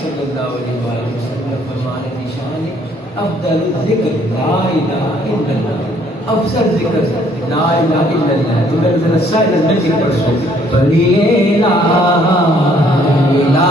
صلی اللہ علیہ وسلم فرمانے نشان افضل الذکر لا الہ الا اللہ، افضل ذکر لا الہ الا اللہ. تو میں ذرا سائلنٹ میں ذکر پڑھوں، پڑھیے لا الہ الا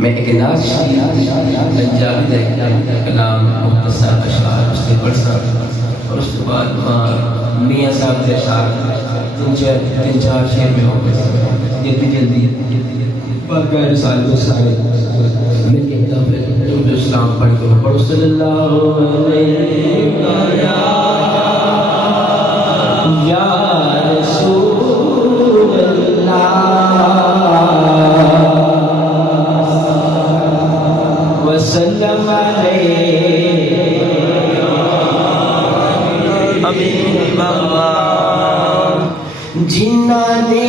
میں ایک ناز پنجابی کلام مختصر اشعار اس سے پڑھتا اور اس کے بعد میاں صاحب کے اشعار تین چار شعر میں ہو گئے جلدی جلدی بارگاہ رسالت سارے مل کے درود اسلام پڑھ کے پڑھو صلی اللہ علیہ یا رسول اللہ وسلم علیہ حبیب اللہ جنہاں نے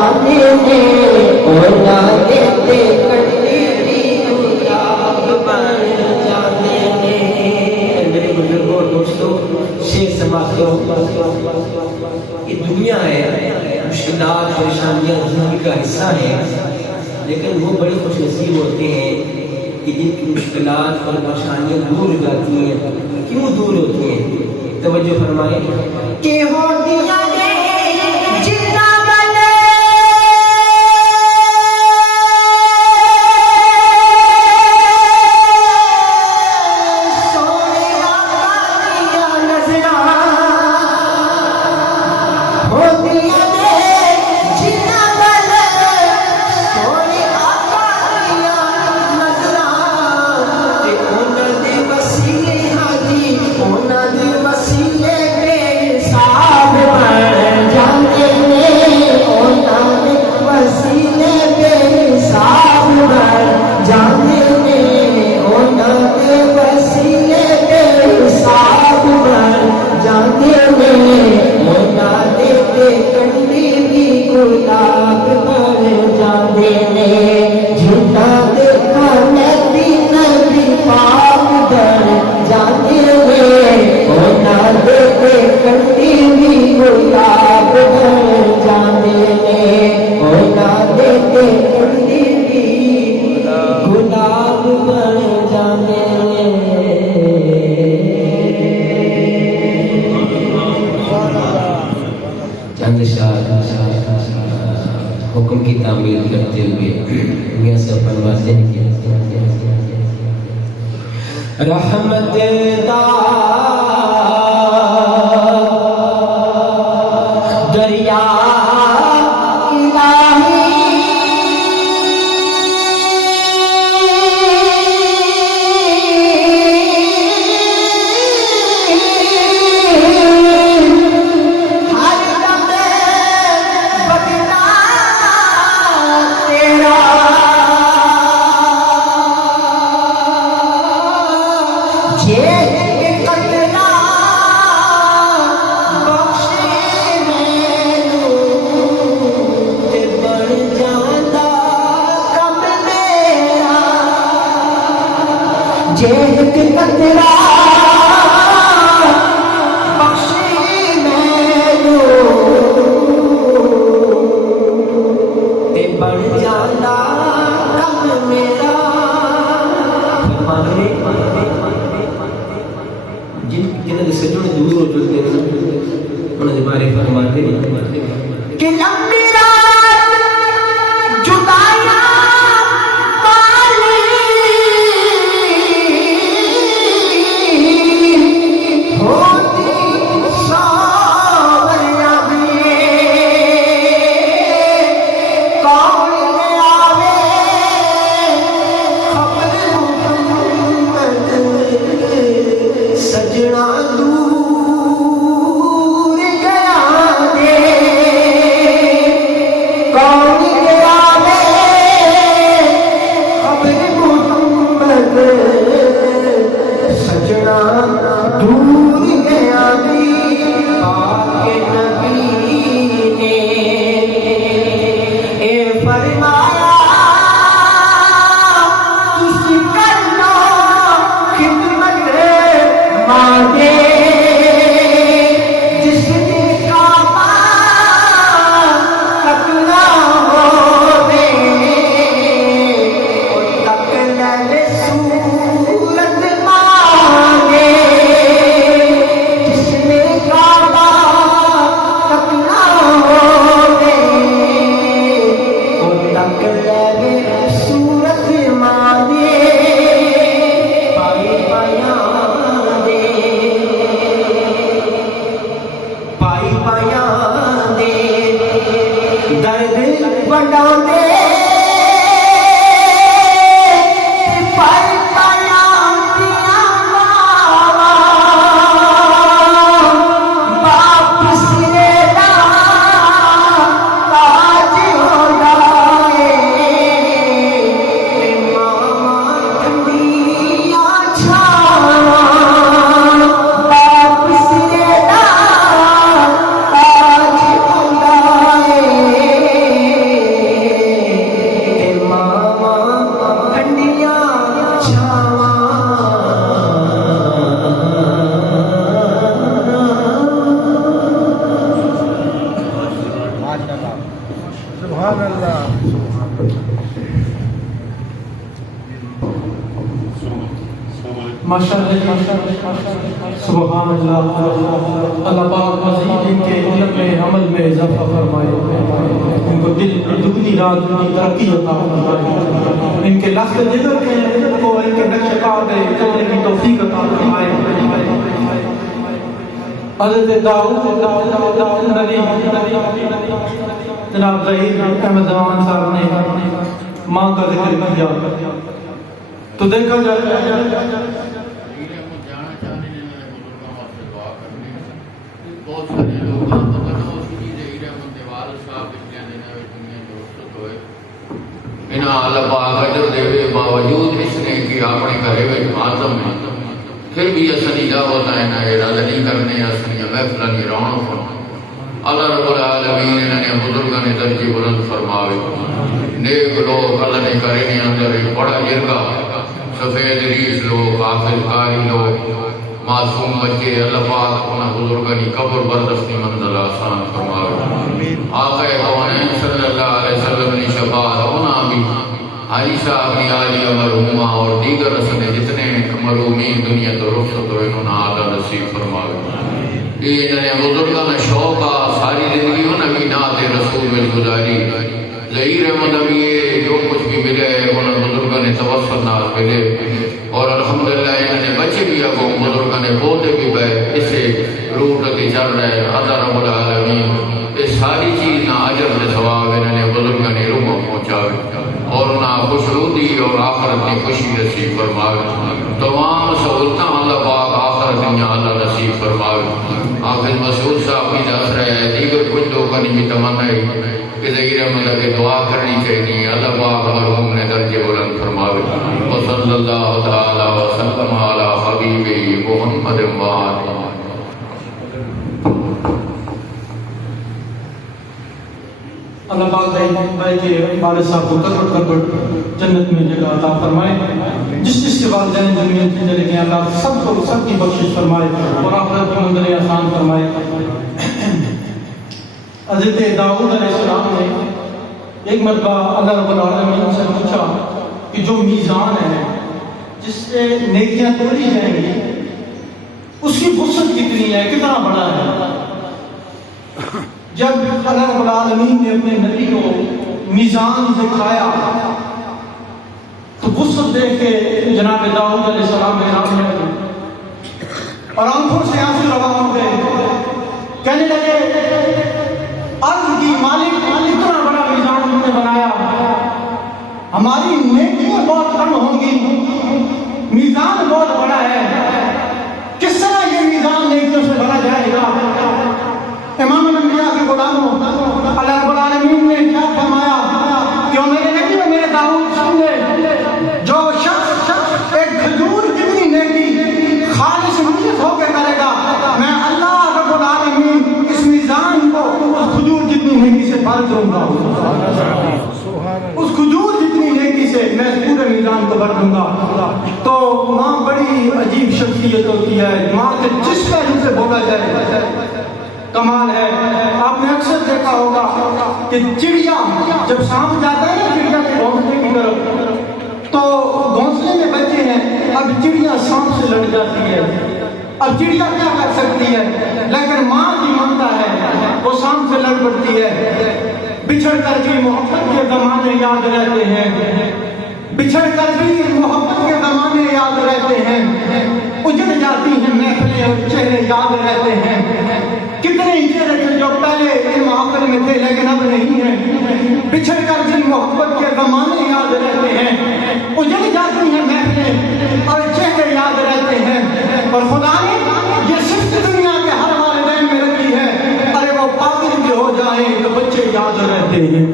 جانے نے اولا دیتے کٹی بھی گلاب بن جانے نے. میرے بزرگوں دوستوں شیر سماعت کرو. یہ دنیا ہے، مشکلات پریشانیاں زندگی کا حصہ ہیں، لیکن وہ بڑے خوش نصیب ہوتے ہیں کہ جن کی مشکلات اور پریشانیاں دور ہو جاتی ہیں. کیوں دور ہوتی ہیں؟ توجہ فرمائیں کہ ہو دیا نے جتنا بنے سونے آقا دیا نظرہ. ہو دیا نے جتنا بنے سونے آقا دیا نظرہ. کہ انہاں دے وسیلے حاجی انہاں دے وسیلے بے حساب بن جاندے نے. انہاں دے وسیلے بے حساب بن جاندے نے. انہاں دے وسیلے بے حساب بن جاندے نے. انہاں دے کنڈی بھی گلاب بن جاندے نے. جنہاں دے کھانے دین بھی پاک بن جاندے نے. انہاں دے کنڈی بھی گلاب بن جاندے نے. انہاں دے کنڈی بھی گلاب بن جاندے نے. چند شاہ حکم کی تعمیل کرتے ہوئے میاں سے فرماتے ہیں کہ رحمت دا دریا جیت قطرہ بخشے مینوں تے بن جاندا کم میرا. جنہاں دے سجن دور ہو چکے ہیں انہاں دے بارے فرماتے ہیں کہ لمبی رات جدائیاں سجنا دور گیا دے. کون گیا دے خبر محمد. سجنا دور گیا دے پاک نبی نے. اے فرمایا تسی کرنا خدمت مانگے جس نے کعبہ تکنا ہووے. تک لے صورت مانگے جس نے کعبہ تکنا ہووے. تک لے صورت مانگے پائی پایا پائی پایا دے درد بڑا دے. پائی پایا دیا ماوا باپ سرے دا تاج ہونا ہے. ماما ٹھنڈیاں چھاواں باپ سرے دا تاج ہونا ہے. ماشاءاللہ سبحان اللہ. اللہ پاک مزید ان کے علم میں عمل میں اضافہ فرمائے, ان کو دل دگنی رات کی ترقی عطا فرمائے, ان کے لفظ جگر کے علم کو ان کے نقش قدر چلنے کی توفیق عطا فرمائے. حضرت داؤد نبی جناب ظہیر احمد زمان صاحب نے ماں کا ذکر کیا تو دیکھا جائے اللہ پاک اجر دے باوجود اس نے کہ اپنے گھر میں ماتم ہے پھر بھی اسنی دعوت ہے نہ ارادہ نہیں کرنے اسنی محفل نہیں رونق. اللہ رب العالمین نے بزرگاں نے درجے بلند فرماوے. نیک لوگ اللہ نے کرے نے اندر ایک بڑا جرگہ سفید ریش لوگ حافظ قاری لوگ معصوم بچے اللہ پاک انہاں بزرگاں کی قبر بردستی منزل آسان فرماوے. آقا کونین صلی اللہ علیہ وسلم نے شفاعت انہاں بھی حاجی صاحب کی عالیہ مرحومہ اور دیگر رسل جتنے مرحومین دنیا تو رخصت ہوئے انہوں نے آدھا نصیب فرماوے. یہ انہیں بزرگاں نے شوق ساری زندگی انہوں نے نعت رسول میں گزاری. ظہیر احمد ابھی یہ جو کچھ بھی ملے انہوں بزرگاں نے توسل نال ملے اور الحمدللہ انہوں نے بچے بھی اگوں بزرگاں نے پوتے بھی بے اسے روٹ کے چل رہے. اللہ رب العالمین یہ ساری چیز نہ اجر نے ثواب انہوں نے بزرگاں نے روح پہنچاوے اور انہاں خوشنودی اور آخرت کی خوشی نصیب فرماوے. تمام سہولتاں اللہ پاک آخرت دنیا اللہ نصیب فرماوے. حافظ مسعود صاحب بھی دس رہے ہیں دیگر کچھ لوگوں نے بھی تمنا ہے کہ ظہیر احمد کی دعا کرنی چاہیے. اللہ پاک مرحوم نے درجے بلند فرماوے. وصلی اللہ تعالی وسلم علی حبیبہ محمد وآلہ. اللہ پاک بھائی کے والد صاحب کو قبر جنت میں جگہ عطا فرمائے. جس کے والدین دنیا سے چلے گئے اللہ سب کو سب کی بخشش فرمائے اور آخرت کی منزلیں آسان فرمائے. حضرت داؤد علیہ السلام نے ایک مرتبہ اللہ رب العالمین سے پوچھا کہ جو میزان ہے جس سے نیکیاں تولی جائیں گی اس کی وسعت کتنی ہے, کتنا بڑا ہے. جب اللہ رب العالمین نے اپنے نبی کو میزان دکھایا تو وسعت دیکھ کے جناب داؤد علیہ السلام حیران رہ گئے اور آنکھوں سے آنسو روا ہو گئے. کہنے لگے عرض کی مالک اتنا بڑا میزان تم نے بنایا, ہماری نیکیاں بہت کم ہوں گی, میزان بہت بڑا ہے, کس طرح یہ میزان نیکیوں سے بھرا جائے گا. امام الانبیاء کے غلاموں اللہ رب العالمین نے کیا فرمایا کہ میرے نبی اور میرے داؤد سمجھے جو شخص ایک کھجور جتنی نیکی خالص نیت ہو کے کرے گا میں اللہ رب العالمین اس میزان کو اس کھجور جتنی نیکی سے بھر دوں گا. اس کھجور جتنی نیکی سے میں پورے میزان کو بھر دوں گا. تو ماں بڑی عجیب شخصیت ہوتی ہے, ماں کے جس پہلو سے بولا جائے کمال ہے. آپ نے اکثر دیکھا ہوگا کہ چڑیا جب شام جاتا ہے نا چڑیا کے گھونسلے کی طرف تو گھونسلے میں بچے ہیں, اب چڑیا سانپ سے لڑ جاتی ہے. اب چڑیا کیا کر سکتی ہے, لیکن ماں کی ممتا ہے وہ سانپ سے لڑ پڑتی ہے. بچھڑ کر بھی محبت کے زمانے یاد رہتے ہیں, بچھڑ کر بھی محبت کے زمانے یاد رہتے ہیں, اجڑ جاتی ہیں محفلیں اور چہرے یاد رہتے ہیں. کتنے ہی چہرے تھے جو پہلے ان محفل میں تھے لیکن اب نہیں ہیں. بچھڑ کر بھی محبت کے زمانے یاد رہتے ہیں, اجڑ جاتی ہیں محفلیں اور چہرے یاد رہتے ہیں. اور خدا نے یہ صرف دنیا کے ہر والدین میں رکھی ہے, ارے وہ پاگل بھی ہو جائیں تو بچے یاد رہتے ہیں.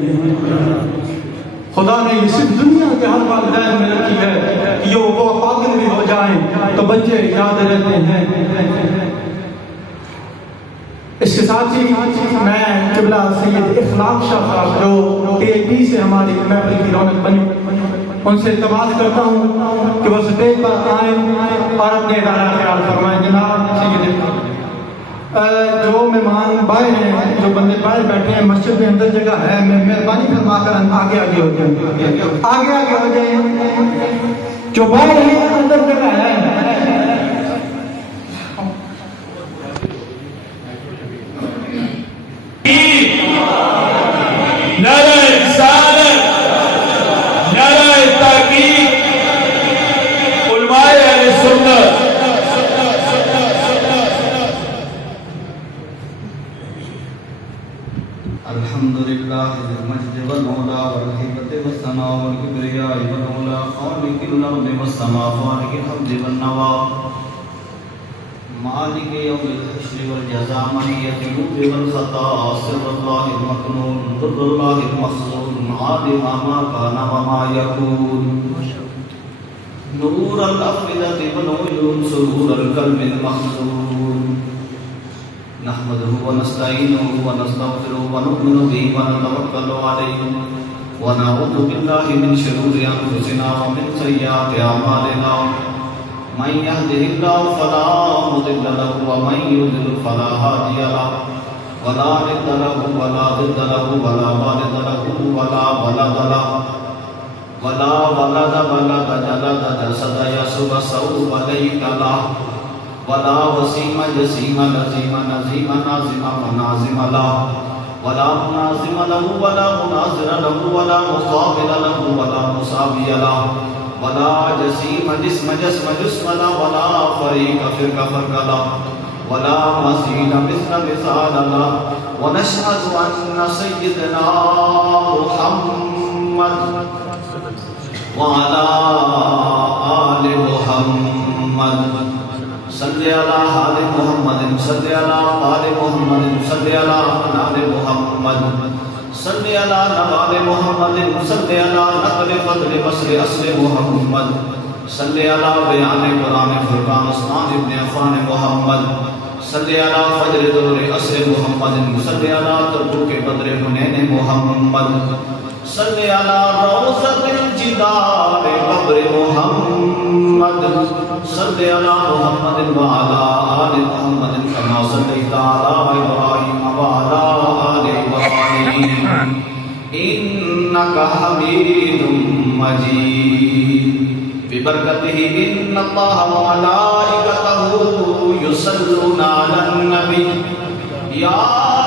خدا نے یہ صرف دنیا کے ہر والدین میں رکھی ہے کہ وہ پاگل بھی ہو جائیں تو بچے یاد رہتے ہیں. اس کے ساتھ ہی میں قبلہ سید اخلاق شاہ صاحب جو TAP سے ہماری محفل کی رونق بنی ان سے التماس کرتا ہوں کہ وہ اسٹیج پر آئیں اور اپنے ادارہ خیال فرمائیں. جناب سید جو مہمان باہر ہیں, جو بندے باہر بیٹھے ہیں, مسجد میں اندر جگہ ہے, میں مہربانی فرما کر آگے آگے ہو جائیں, آگے آگے ہو جائیں. جو باہر ہیں اندر جگہ ہے, الحمد لله ذي المجد والعلا والهيبة والثناء والكبرياء والعلا خالق الأرض والسماء فالق الحمد والنوى مالك يوم الحشر والجزاء مني الذنوب والخطا سر الله المكنون ضر الله المخزون عالم ما كان وما يكون نور الأفئدة والعيون سرور القلب المخزون نحمده ونستعينه ونستغفره ونؤمن به ونتوكل عليه ونعوذ بالله من شرور أنفسنا ومن سيئات أعمالنا من يهده الله فلا مضل له ومن يضلل فلا هادي له ولا ند له ولا ضد له ولا والد له ولا ولد له ولا ولد ولد جلد جسد يسوع سوء ليك له ولا وسيم جسيم لزيم نزيم نازم منازم له ولا منازم له ولا مناظر له ولا مقابل له ولا مساوي له ولا جسيم جسم جسم جسم له ولا فريق فرق فرق له ولا مثيل مثل مثال له ونشهد أن سيدنا محمد وعلى آل محمد صل على آل محمد صل على آل محمد صل على آل محمد صل على نوال محمد صل على نقل فضل بصر اصل محمد صل على بیان قرآن فرقان عثمان ابن عفان محمد صل على فجر دور اصل محمد صل على تربوک بدر حنین محمد صل على روضة الجدار قبر محمد صل على محمد وعلى آل محمد كما صليت على إبراهيم وعلى آل إبراهيم إنك حميد مجيد ببركته إن الله وملائكته يصلون على النبي يا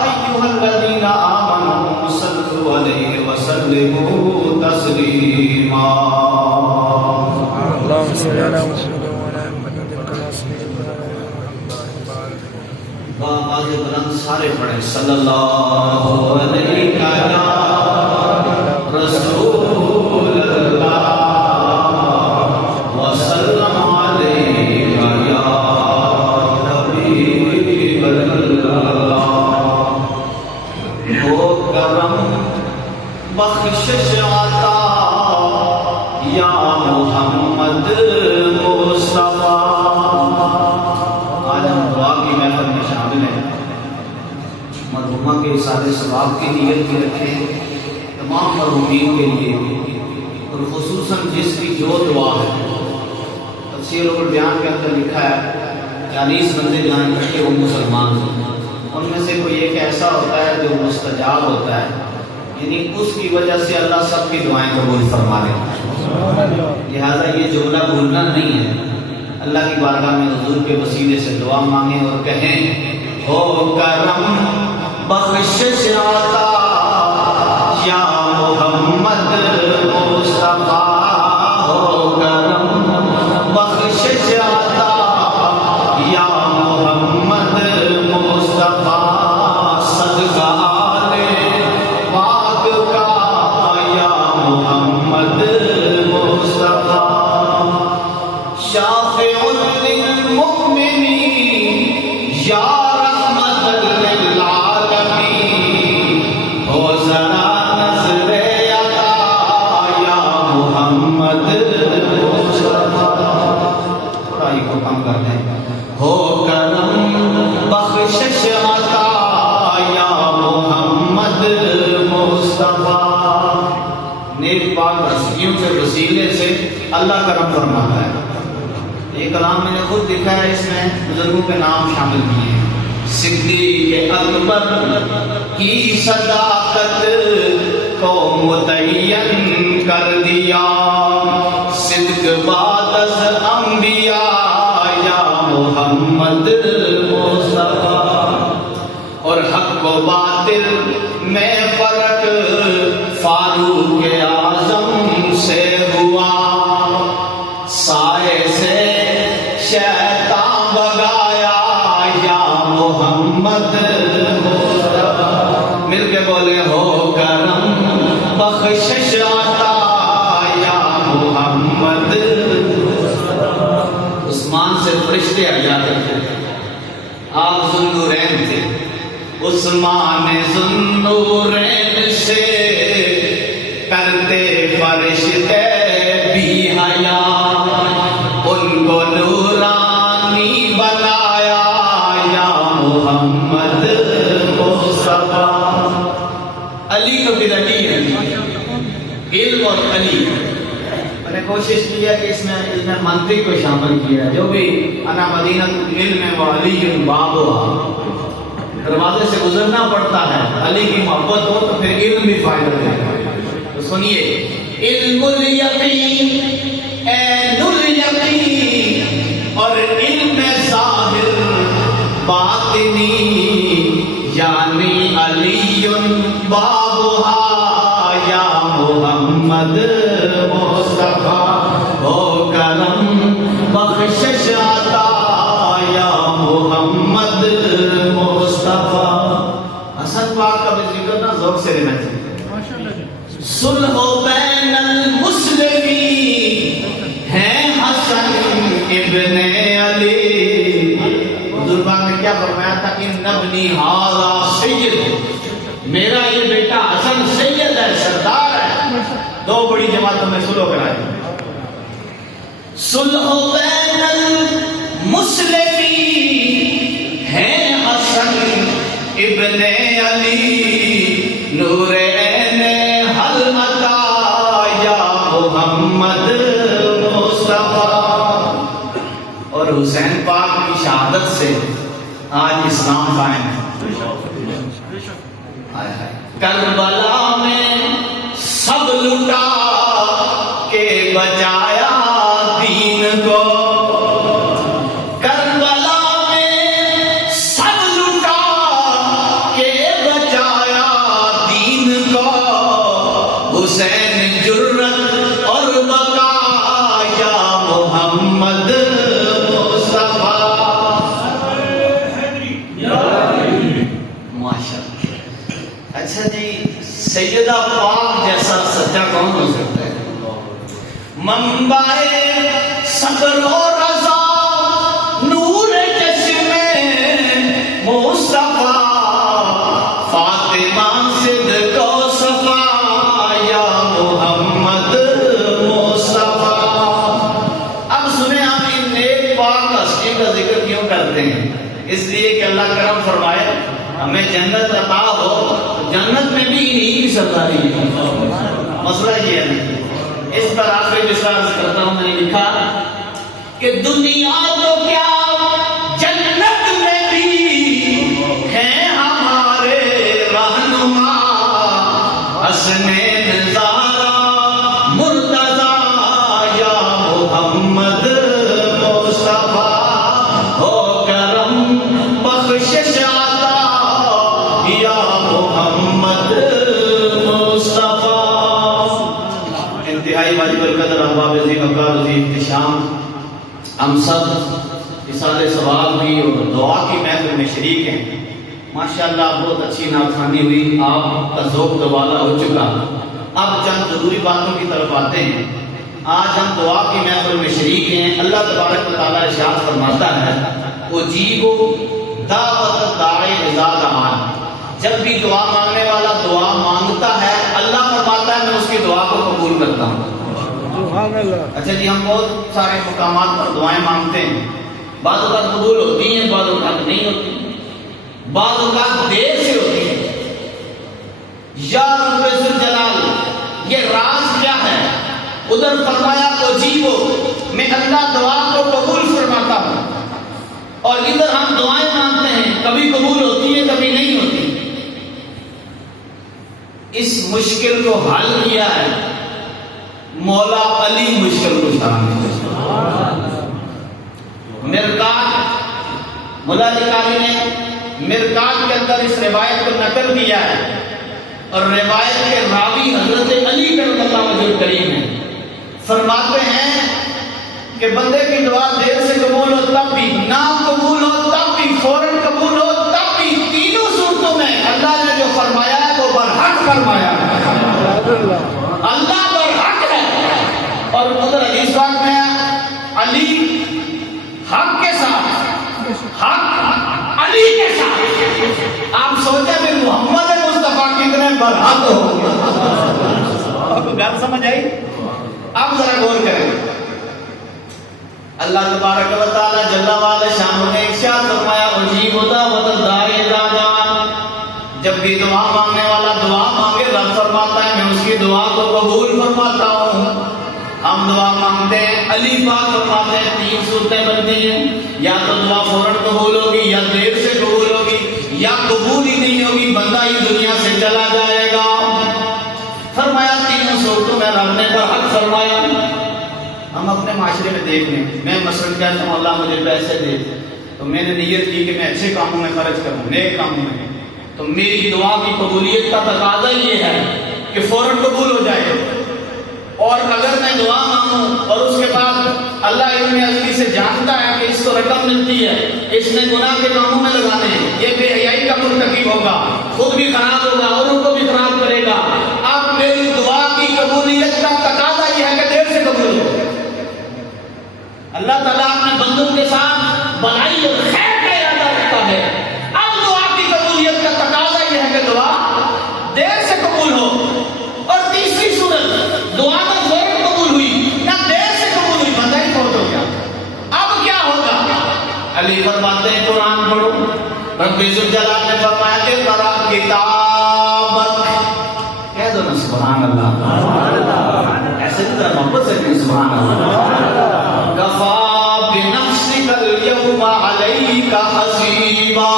أيها الذين آمنوا صلوا عليه وسلموا تسليما اللهم صل على محمد وعلى آل محمد كما صليت على آواز بلند سارے پڑھیں صلی اللہ علیہ رسول اللہ وسلم علیہ یا حبیب اللہ ہو کرم بخشش عطا یا محمد مصطفیٰ آج ہم دعا کی محفل میں شامل ہیں مرحومہ کے سارے ثواب کی نیت کی رکھیں تمام مرحومین کے لیے اور خصوصاً جس کی جو دعا ہے تفسیر البیان کے اندر لکھا ہے 40 بندے جہاں اکٹھے وہ مسلمان ہیں ان میں سے کوئی ایک ایسا ہوتا ہے جو مستجاب ہوتا ہے یعنی اس کی وجہ سے اللہ سب کی دعائیں قبول فرما لیتا ہے لہٰذا یہ جملہ بھولنا نہیں ہے اللہ کی بارگاہ میں حضور کے وسیلے سے دعا مانگیں اور کہیں ہو کرم بخشش عطا یا محمد مصطفیٰ ہو کرم بخشش عطا یا محمد مصطفیٰ صدقہ آل پاک کا یا محمد مصطفیٰ شافع للمؤمنین یا رحمت للعالمین ہو ذرا نظر عطا یا محمد مصطفیٰ تھوڑا ہی کو کم کر دیں ہو کرم بخشش عطا یا محمد مصطفیٰ نیک پاک رسیوں کے وسیلے سے اللہ کرم فرماتا ہے یہ کلام میں نے خود لکھا ہے اس میں بزرگوں کے نام شامل کیے ہیں صدیق اکبر کی صداقت کو متعین کر دیا صدق بعد از انبیاء یا محمد مصطفیٰ اور حق و باطل میں فرق فاروق اعظم سے ہوا سائے سے شیطان بگایا یا محمد مل کے بولے بخشش عطا یا محمد. عثمان سے فرشتے آ جاتے تھے، آپ ذوالنورین تھے. عثمان ذوالنورین سے کرتے فرشتے بھی حیا، ان کو نورانی بنایا یا محمد مصطفیٰ. علی کا پھر علی ہے، علم اور علی. میں نے کوشش کی ہے کہ اس میں منطق کو شامل کیا ہے. جو بھی انا مدینہ علم و علی بابها، دروازے سے گزرنا پڑتا ہے. علی کی محبت ہو تو پھر علم بھی فائدہ دیتا ہے. تو سنیے، علم الیقین عین الیقین اور علم ظاہر باطنی یعنی علی بابها یا محمد مصطفیٰ. ہو کرم بخشش عطا یا محمد مصطفیٰ. حسن پاک کا بھی ذکر نہ ذوق سے لینا چاہیے. صلح بین المسلمین ہیں حسن ابن علی. حضور پاک نے کیا فرمایا تھا؟ ان ابنی ھذا سید، میرا یہ بیٹا حسن سید ہے، سردار ہے. دو بڑی جماعتوں میں صلح کرائی. صلح بین المسلمین ہیں حسن ابن علی، نور عین حل عطا یا محمد مصطفیٰ. اور حسین پاک کی شہادت سے آج اسلام قائم ہے. کربلا میں سب لٹا کے بچایا دین کو. کربلا میں سب لٹا کے بچایا دین کو. حسین جرت اور بقا یا محمد مصطفیٰ. اچھا جی، سیدہ پاک جیسا سچا کون ہو سکتا ہے؟ منبع صبر و رضا نور چشم مصطفیٰ، فاطمہ صدق و صفا یا محمد مصطفیٰ. اب سنیں ہم ان نیک پاک ہستیوں کا ذکر کیوں کرتے ہیں؟ اس لیے کہ اللہ کرم فرمائے ہمیں جنت عطا ہو. جنت میں بھی انہی کی سرداری ہے. مسئلہ یہ ہے. اس پر آخری مثال کرتا ہوں. میں نے لکھا کہ دنیا تو کیا جنت میں بھی ہیں ہمارے رہنما، حسنین زارا مرتضیٰ یا محمد مصطفیٰ. ہو کرم بخشش عطا یا محمد مصطفیٰ. انتہائی واجب القدر احباب عظیم وقار عظیم احتشام، ہم سب اصال ثواب کی اور دعا کی محفل میں شریک ہیں. ماشاءاللہ بہت اچھی نعت خوانی ہوئی. آپ کا ذوق دوبالا ہو چکا. اب چند ضروری باتوں کی طرف آتے ہیں. آج ہم دعا کی محفل میں شریک ہیں. اللہ تبارک و تعالیٰ ارشاد فرماتا ہے اجیبوا دعوت الداعی اذا دعان. جب بھی دعا مانگنے والا دعا مانگتا ہے، اللہ فرماتا ہے میں اس کی دعا کو قبول کرتا ہوں. اچھا جی، ہم بہت سارے مقامات پر دعائیں مانگتے ہیں. بعض اوقات قبول ہوتی ہیں، بعض اوقات نہیں ہوتی، بعض اوقات دیر سے ہوتی ہیں. یا رب ذوالجلال، یہ راز کیا ہے؟ ادھر فرمایا اجیبو، میں اللہ دعا کو قبول فرماتا ہوں. اور ادھر ہم دعائیں مانگتے ہیں، کبھی قبول ہوتی ہیں کبھی نہیں ہوتی. اس مشکل کو حل کیا ہے مولا علی مشکل کو شامل. مرکات، مولا علی قاری نے مرکات کے اندر اس روایت کو نقل کیا ہے اور روایت کے راوی حضرت علی کرم اللہ وجہ کریم ہیں. فرماتے ہیں کہ بندے کی دعا دیر سے قبول ہو تب بھی، نہ قبول ہو تب بھی، فوراً قبول ہو تب بھی، تینوں صورتوں میں اللہ نے جو فرمایا ہے وہ برحق فرمایا ہے. برات ہو گیا. آپ کو بات سمجھ آئی؟ اب ذرا غور کریں. اللہ تبارک و تعالی جل وعلا شان نے ارشاد فرمایا اجیب دعوت الداعی اذا دعان. جب بھی دعا مانگنے والا دعا مانگے رب فرماتا ہے میں اس کی دعا کو قبول فرماتا ہوں. ہم دعا مانگتے ہیں علی پاک فرماتے ہیں 3 صورتیں بنتی ہیں, یا تو دعا فوراً قبول ہوگی, یا دیر سے قبول ہوگی, یا قبول ہی نہیں ہوگی, بندہ ہی دنیا سے چلا جائے گا. فرمایا 3 صورتوں میں رب نے برحق فرمایا. ہم اپنے معاشرے میں دیکھ لیں, میں مثلاً کہتا ہوں اللہ مجھے پیسے دے, تو میں نے نیت کی کہ میں اچھے کاموں میں خرچ کروں, نیک کاموں میں, تو میری دعا کی قبولیت کا تقاضا یہ ہے کہ فوراً قبول ہو جائے. اور اگر میں دعا مانگوں اور اس کے بعد اللہ علم ازلی سے جانتا ہے کہ اس کو رقم ملتی ہے, اس نے گناہ کے کاموں میں لگانے ہیں, یہ بے حیائی کا مرتکب ہوگا, خود بھی خراب ہوگا اور ان کو بھی خراب کرے گا, اب میری دعا کی قبولیت کا تقاضا یہ ہے کہ دیر سے قبول ہو. اللہ تعالیٰ اپنے بندوں کے ساتھ بھلائی اور خیر کا ارادہ رکھتا ہے. اب دعا کی قبولیت کا تقاضا یہ ہے کہ دعا دیر سے قبول ہو. اور تیسری صورت دعا کا فوراً قبول ہوئی نہ دیر سے قبول ہوئی, بندہ ہی فوت ہو گیا. اب کیا ہوگا؟ علی فرماتے ہیں قرآن پڑھو. رب ذوالجلال نے فرمایا کہ اقرا کتابک, کہہ دو نا سبحان اللہ, ایسے کی طرح محبت سے کہیں سبحان اللہ. کفا بنفسک اليوم علیک حسیبا.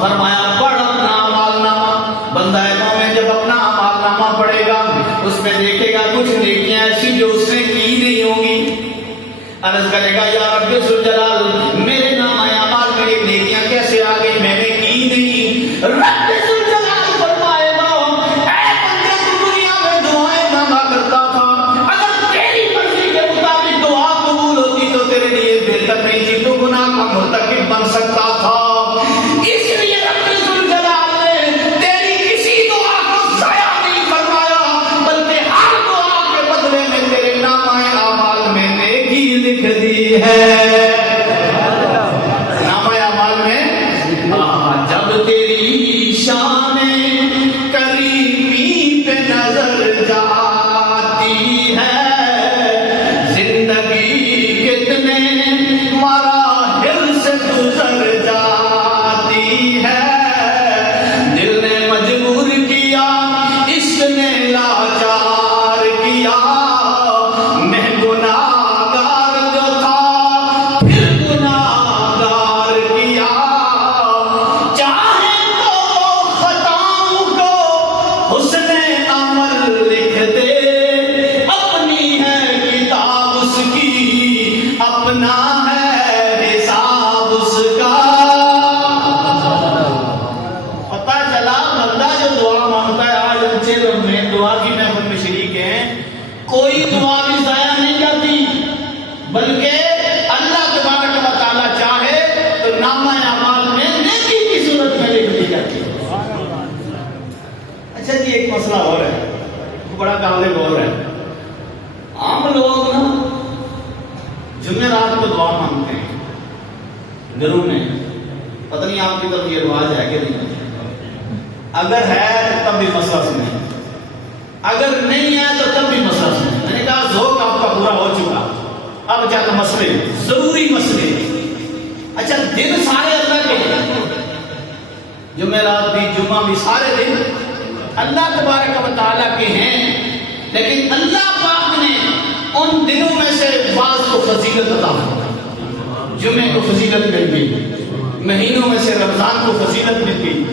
فرمایا پڑھ اپنا اعمال نامہ. بندہ مومن جب اپنا اعمال نامہ پڑھے گا اس میں دیکھے گا کچھ نیکیاں ایسی جو اس نے کی نہیں ہوں گی. عرض کرے گا یا رب ذوالجلال میرے نامہ اعمال میں یہ نیکیاں کیسے آ گئی, میں نے کی نہیں. رب ذوالجلال فرمائے گا اے بندے تو دنیا میں دعائیں مانگا کرتا تھا, اگر تیری مرضی کے مطابق دعا قبول ہوتی تو تیرے لیے بہتر نہیں تھی, تو گناہ کا مرتکب بن سکتا تھا. اس لیے رب ذوالجلال نے تیری کسی دعا کو ضائع نہیں فرمایا, بلکہ ہر دعا کے بدلے میں تیرے نامہ اعمال میں نیکی لکھ دی ہے. نامہ اعمال میں جب تیری شان کریمی پہ نظر جاتی ہے, زندگی کتنے مراحل سے گزر جاتی ہے. دل نے مجبور کیا, عشق نے لاچار کیا, میں گناہگار جو تھا پھر گناہگار کیا. چاہے تو خطاؤں کو حسن عمل لکھ دے, اپنی ہے کتاب اس کی, اپنا ہے حساب اس کا. پتہ چلا بندہ جو دعا مانگتا ہے, آج اچھے لوگ میں دعا کی محفل میں شریک ہیں, کوئی دعا بھی ضائع نہیں جاتی, بلکہ اللہ تبارک و تعالیٰ چاہے تو نامہ اعمال میں نیکی کی صورت میں لکھ دی جاتی ہے. اچھا جی ایک مسئلہ اور ہے, بڑا غالب اور ہے. عام لوگ نا جمعرات کو دعا مانگتے ہیں گھروں میں, پتہ نہیں آپ کی طرف یہ رواج ہے کہ نہیں. اگر ہے تب بھی مسئلہ سنیں, اگر نہیں ہے تو تب بھی مسئلہ سنیں. میں نے کہا ذوق آپ کا پورا ہو چکا, اب چند مسئلے, ضروری مسئلے. اچھا دن سارے اللہ کے ہیں, جمعرات بھی جمعہ بھی سارے دن اللہ تبارک و تعالیٰ کے ہیں, لیکن اللہ پاک نے ان دنوں میں سے بعض کو فضیلت عطا فرمائی. جمعے کو فضیلت مل گئی, مہینوں میں سے رمضان کو فضیلت مل گئی,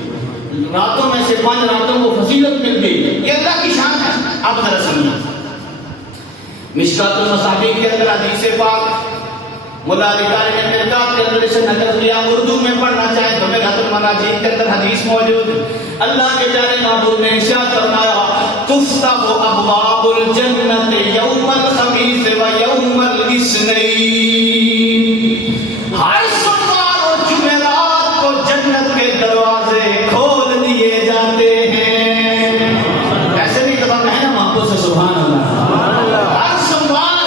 راتوں میں سے 5 راتوں کو فضیلت مل گئی. یہ اللہ کی شان ہے. اب ذرا سمجھیں, مشکات المصابیح کے اندر حدیث پاک مولا علی قاری نے مرکات کے اندر اسے نقل کیا. اردو میں پڑھنا چاہیں تو میرے حضرت مناجات کے اندر حدیث موجود. اللہ کے پیارے محبوب نے ارشاد فرمایا تفتح ابواب الجنت یوم الخمیس و یوم الاثنین. ہر سوموار اور جمعرات کو جنت کے دروازے کھول دیے جاتے ہیں. ایسے نہیں کہا میں نا محبوب سے سبحان اللہ. ہر سوموار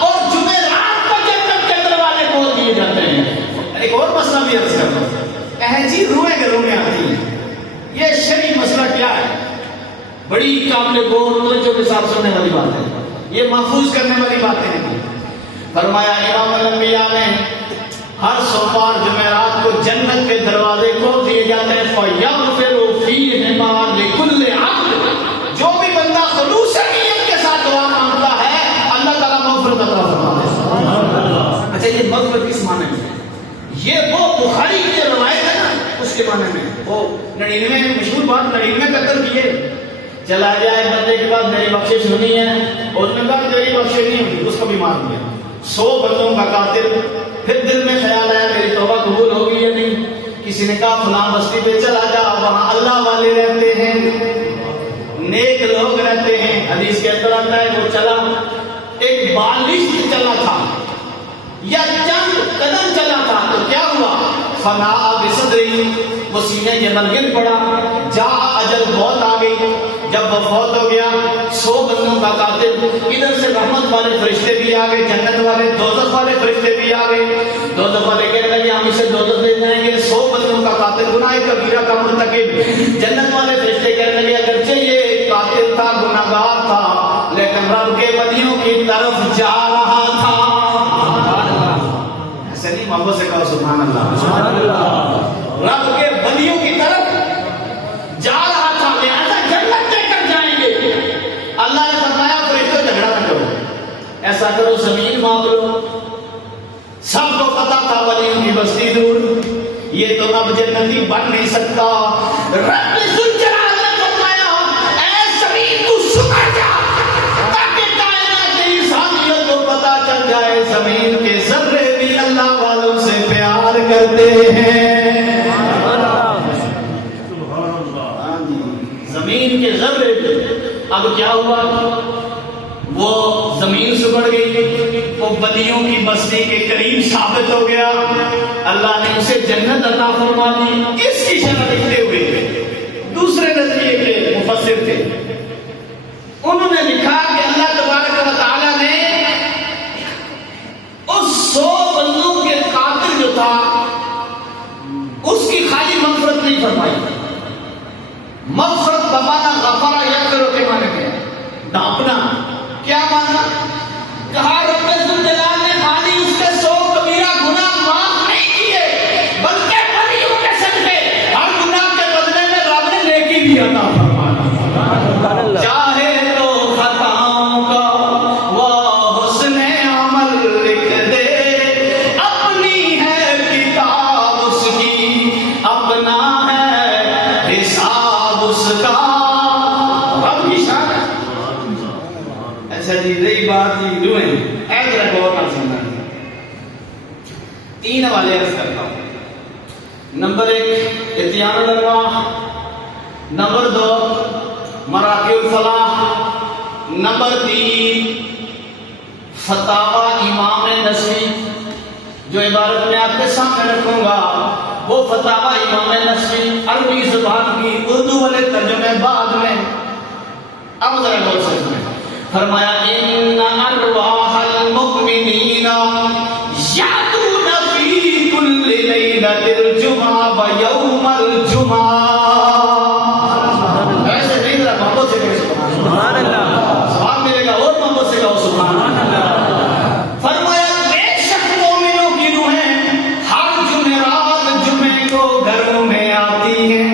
اور جمعرات کو جنت کے دروازے کھول دیے جاتے ہیں. ایک اور مسئلہ بھی عرض کرتا ہوں, جی روحیں گھروں میں آتی ہیں, یہ شرعی مسئلہ کیا بڑی قابل غور توجہ کے ساتھ سننے والی بات ہے، یہ محفوظ کرنے والی باتیں ہیں۔ فرمایا امام الانبیاء نے ہر سوموار جمعرات کو جنت کے دروازے کھول دیے جاتے ہیں، فَيَغْفِرُ فِيهِمَا لِكُلِّ عَبْدٍ، جو بھی بندہ خلوص نیت کے ساتھ دعا مانگتا ہے اللہ تعالیٰ مغفرت عطا فرماتا ہے۔ اچھا یہ مغفرت کس معنی میں ہے؟ یہ وہ بخاری کی جو روایت ہے نا اس کے معنی میں، وہ 99 مشہور بات 99 قتل کیے، چلا جائے بندے کے بعد میری بخشش ہونی ہے، اور نے کہا میری بخشش نہیں ہوگی، اس کو بھی مار دیا۔ 100 بندوں کا قاتل، پھر دل میں خیال آیا میری توبہ قبول ہوگی یا نہیں، کسی نے کہا فلاں بستی پہ چلا جا، وہاں اللہ والے رہتے ہیں، نیک لوگ رہتے ہیں۔ حدیث کے اندر آتا ہے وہ چلا، ایک بالشت چلا تھا یا چند قدم چلا تھا تو کیا ہوا، فناء بصدری، وہ سینے جمل گر پڑا، جا اجل موت آ گئی۔ جب وہ فوت ہو گیا 100 بندوں کا قاتل، ادھر سے رحمت والے فرشتے بھی آ گئے، جنت والے دوزخ والے فرشتے بھی آ گئے۔ دوزخ والے کہنے لگے ہم اسے دوزخ لے جائیں گے، 100 بندوں کا قاتل، گناہ کبیرہ کا مرتکب۔ جنت والے فرشتے کہنے لگے اگرچہ یہ قاتل تھا، گناہگار تھا، لیکن رب کے ولیوں کی طرف جا رہا تھا۔ ایسے نہیں، محبت سے کہو سبحان اللہ۔ رب کے ولیوں کی طرف جا رہا تھا، لہذا جنت لے کر جائیں گے۔ اللہ نے فرمایا فرشتوں جھگڑا نہ کرو، ایسا کرو زمین مانگ لو۔ سب کو پتا تھا ولیوں کی بستی دور، یہ تو اب جنتی بن نہیں سکتا۔ رب ذوالجلال نے فرمایا اے زمین تو سکڑ جا، تاکہ کائنات کی انسانیت کو پتا چل جائے زمین کے ذرے بھی اللہ والوں سے پیار کرتے ہیں۔ زمین کے ذرے بھی۔ اب کیا ہوا، وہ زمین سکڑ گئی، وہ ولیوں کی بستی کے قریب ثابت ہو گیا، اللہ نے اسے جنت عطا فرما دی۔ اس کی شرح لکھتے ہوئے دوسرے نظریے کے مفسر تھے، انہوں نے لکھا کہ اللہ تبارک و تعالیٰ نے اس 100 بندوں کے قاتل جو تھا اس کی خالی مغفرت نہیں فرمائی، مغفرت بمانا غفرہ یغفر کے معنی میں ڈھانپنا۔ کیا مانا؟ کہا رب ذوالجلال نے خالی اس کے 100 کبیرہ گناہ معاف نہیں کیے، بلکہ ولیوں کے صدقے ہر گناہ کے بدلے میں رب نے نیکی بھی عطا فرمائی۔ چاہے تو خطاؤں کا وہ حسن عمل لکھ دے، اپنی ہے کتاب اس کی، اپنا ہے حساب اس کا۔ رب کی شان ہے۔ اچھا جی رہی بات جی دعائیں، ایک طرح غور نہ سننا، 3 حوالے عرض کرتا ہوں۔ نمبر 1 اتیان الارواح، نمبر 2 مراقی الفلاح، نمبر 3 فتاوی امام نسوی۔ جو عبارت میں آپ کے سامنے رکھوں گا وہ فتاوی امام نسوی، عربی زبان کی، اردو والے ترجمے بعد میں۔ اب ذرا غور سے سنیں۔ فرمایا ان ارواح المؤمنین یاتون فی کل لیلۃ الجمعہ و یوم الجمعہ۔ ایسے نہیں ذرا محبت سے کہو سبحان اللہ، ثواب ملے گا، اور محبت سے کہو سبحان اللہ۔ فرمایا بے شک مومنوں کی روحیں ہر جمعرات جمعے کو گھروں میں آتی ہیں،